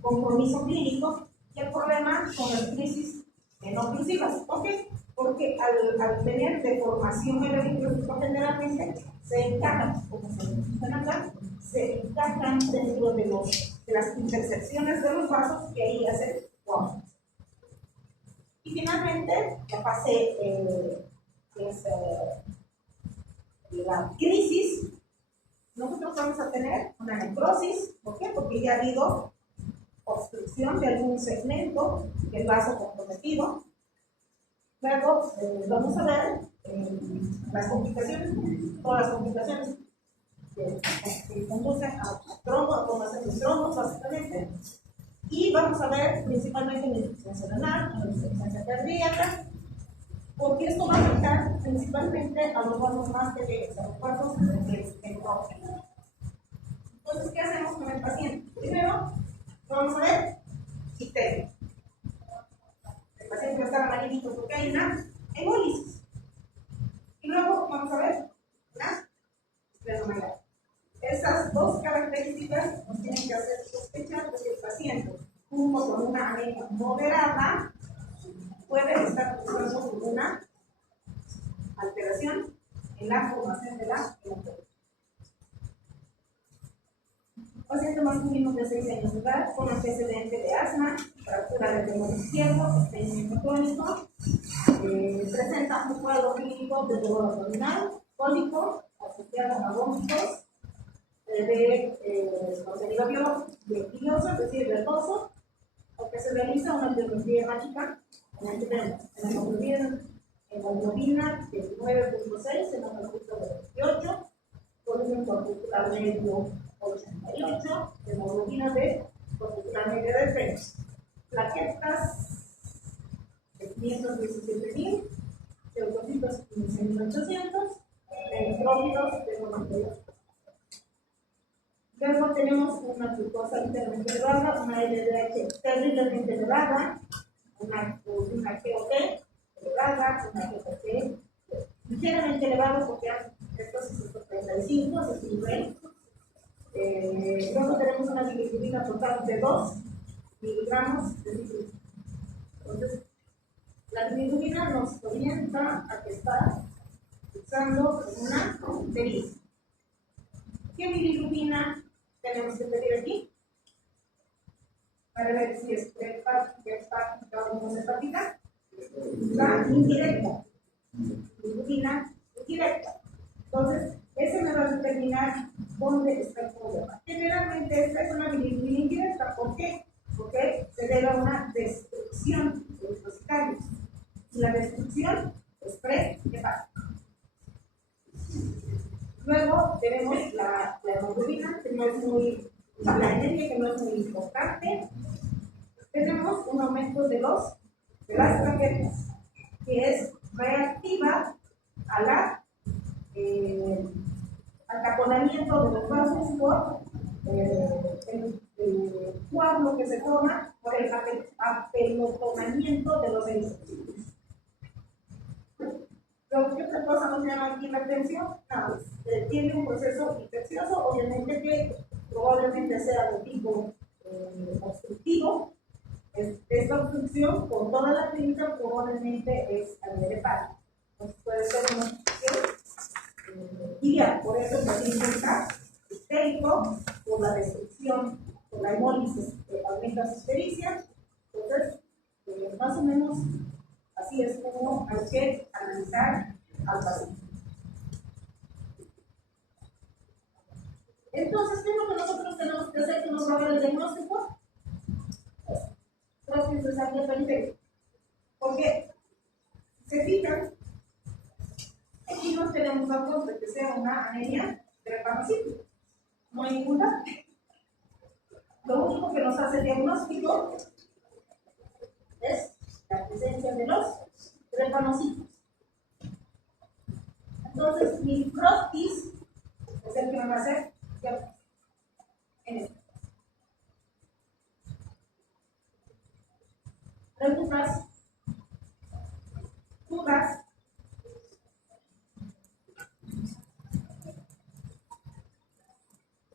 compromiso clínico y el problema con las crisis no oclusivas. ¿Por qué? Porque al tener deformación del eritrocito generalmente se encajan, como se dice acá, se encajan dentro de las intersecciones de los vasos que ahí hacen wow. Y finalmente, la fase es la crisis. Nosotros vamos a tener una necrosis. ¿Por qué? Porque ya ha habido obstrucción de algún segmento del vaso comprometido. Luego vamos a ver las complicaciones, todas las complicaciones que conducen a trombos, a formación de trombos, básicamente. Y vamos a ver principalmente en la insuficiencia renal, en la insuficiencia cardíaca, porque esto va a afectar principalmente a los vasos más pequeños, a los vasos del endógeno. Entonces, ¿qué hacemos con el paciente? Primero, vamos a ver icteria. El paciente va a estar amarillito porque hay una hemólisis. Y luego vamos a ver la esplenomegalia. Esas dos características nos tienen que hacer sospechar de que el paciente, junto con una anemia moderada, puede estar causando una alteración en la formación de la hemoglobina. Paciente masculino de 6 años de edad con antecedente de asma, fractura del fémur izquierdo, estreñimiento crónico, presenta un cuadro clínico de dolor abdominal, cólico, asociado a vómitos, de contenido biológico, es decir, verdoso, porque se realiza una biología hemática en el que tenemos hemoglobina de 9.6, hematocrito de 28, volumen corpuscular medio 88, hemoglobina de corpuscular medio de 3, plaquetas de 517.000, leucocitos 15.800, neutrófilos de 98. Luego tenemos una glucosa ligeramente elevada, una LDH terriblemente elevada, una GOT elevada, una GPC ligeramente elevada porque esto es 135, es decir, luego tenemos una bilirrubina total de 2 miligramos de bilirrubina. Entonces, la bilirrubina nos orienta a que está usando una pericia. ¿Qué bilirrubina tenemos que pedir aquí? Para ver si es hepática o no hepática. La indirecta. Bilirrubina indirecta. Entonces, ese me va a determinar dónde está el problema. Generalmente esta es una bilirrubina indirecta. ¿Por qué? Porque se debe a una destrucción de los leucocitarios. Y la destrucción es pre-hepática. Luego tenemos la hemoglobina, que no es muy, la anemia, que no es muy importante. Tenemos un aumento de las plaquetas, que es reactiva a al taponamiento de los vasos por el coágulo que se forma por el apelotonamiento de los eritrocitos. ¿Qué otra cosa nos llama aquí la atención? Nada, tiene un proceso infeccioso, obviamente que probablemente sea de tipo obstructivo. Esta obstrucción, con toda la clínica, probablemente es a nivel hepático. Entonces puede ser una obstrucción biliar, por eso el paciente está histérico por la destrucción, por la hemólisis, aumenta sus pericias. Entonces, más o menos así es como hay que analizar al paciente. Entonces, ¿qué es lo que nosotros tenemos que hacer que nos va a dar el diagnóstico? Propios de sangre periférica. Porque, si se fijan, aquí no tenemos datos de que sea una anemia drepanocyte. No hay ningún dato. Lo único que nos hace diagnóstico es la presencia de los drepanocitos. Entonces, mi frotis es el que me va a hacer en esto. Preguntas, dudas.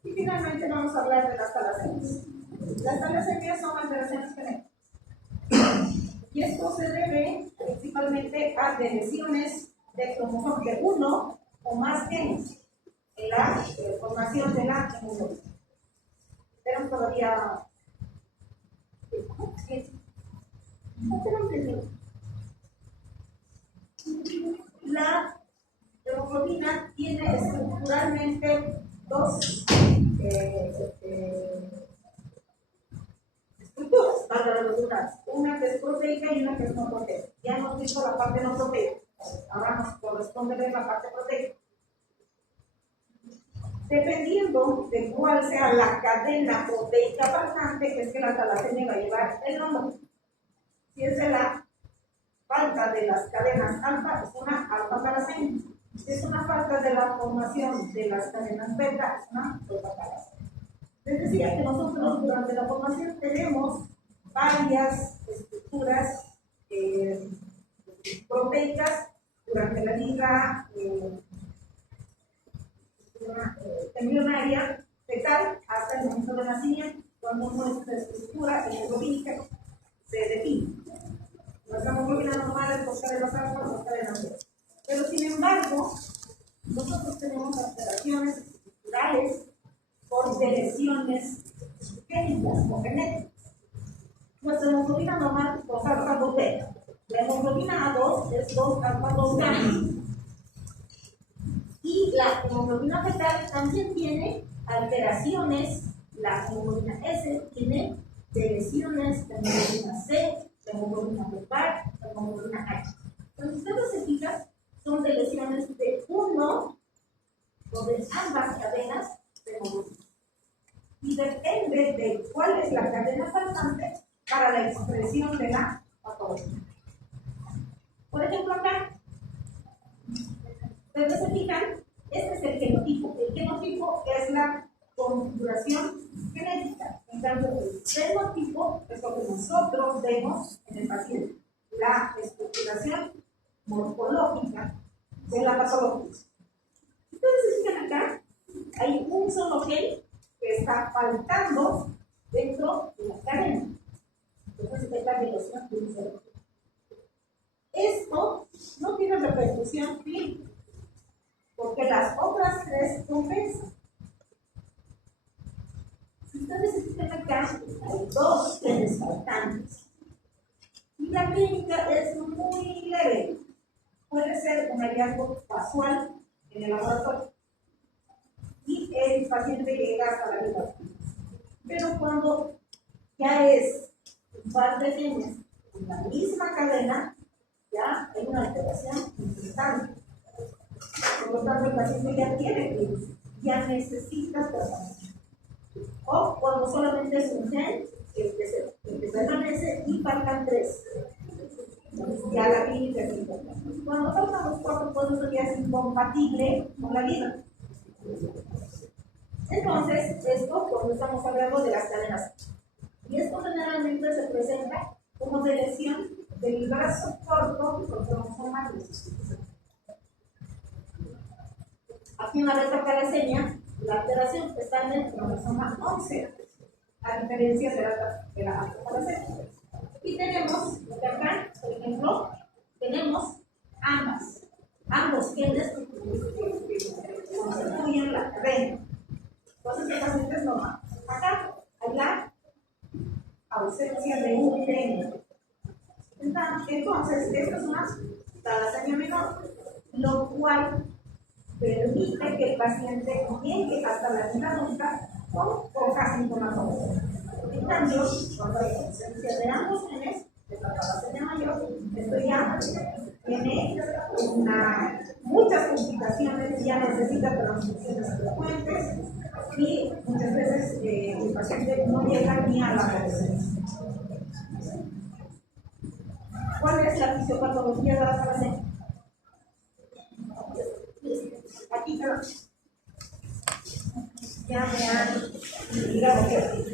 Y finalmente vamos a hablar de las talasemias. Las talasemias son alteraciones genéticas. Y esto se debe principalmente a lesiones de cromosoma de uno o más genes en la formación de la hemoglobina. Tenemos todavía. La hemoglobina tiene estructuralmente dos estructuras, para la redundancia. Una que es proteica y una que es no proteica. Ya hemos visto la parte no proteica. Ahora nos corresponde ver la parte proteica. Dependiendo de cuál sea la cadena proteica faltante, es que la talasemia va a llevar el nombre. Si es de la falta de las cadenas alfa, es una alfa-talasemia. Si es una falta de la formación de las cadenas beta, es una beta-talasemia. Les decía que nosotros durante la formación tenemos varias estructuras proteicas durante la vida embrionaria de lesiones génicas o genéticas. Nuestra hemoglobina normal, dos alfa, dos beta. La hemoglobina A2 es 2 alfa, 2 gamma. Y la hemoglobina fetal también tiene alteraciones. La hemoglobina S tiene lesiones, la hemoglobina C, la hemoglobina fetal, la hemoglobina H. Cuando ustedes se fijan, son de lesiones de uno o de ambas cadenas de hemoglobina. Y depende de cuál es la cadena faltante para la expresión de la patología. Por ejemplo, acá, ustedes se fijan, este es el genotipo. El genotipo es la configuración genética. En cambio, el fenotipo es lo que nosotros vemos en el paciente, la estructuración morfológica de la patología. Ustedes se fijan acá, hay un solo gen que está faltando dentro de la cadena. Entonces, esta es la velocidad de un solo gen. Esto no tiene repercusión clínica, porque las otras tres compensan. Si ustedes se fijan acá, hay dos genes faltantes. Y la clínica es muy leve. Puede ser un hallazgo casual en el laboratorio. Y el paciente llega hasta la vida. Pero cuando ya es un par de genes en la misma cadena, ya hay una alteración importante. Por lo tanto, el paciente ya tiene clínica, ya necesita tratamiento. O cuando solamente es un gen que se permanece y faltan tres. Entonces, ya la clínica es importante. Cuando faltan los cuatro, pues eso ya es incompatible con la vida. Entonces, esto cuando estamos hablando de las cadenas. Y esto generalmente se presenta como de lesión del brazo corto con cromosoma 3. Aquí una vez acá la seña, la alteración está en el cromosoma 11, a diferencia de la alteración. Y tenemos, acá, por ejemplo, tenemos ambos genes que constituyen la cadena. Entonces, el paciente es normal. Acá hay la ausencia de un gen. Entonces, esto es una talasemia menor, lo cual permite que el paciente llegue hasta la vida adulta con poca sintomatología. En cambio, cuando hay ausencia de ambos genes, de la talasemia mayor, esto ya tiene muchas complicaciones, ya necesita transfusiones frecuentes y muchas veces el paciente no llega ni a la adolescencia. ¿Cuál es la fisiopatología de la talasemia? Aquí ya me han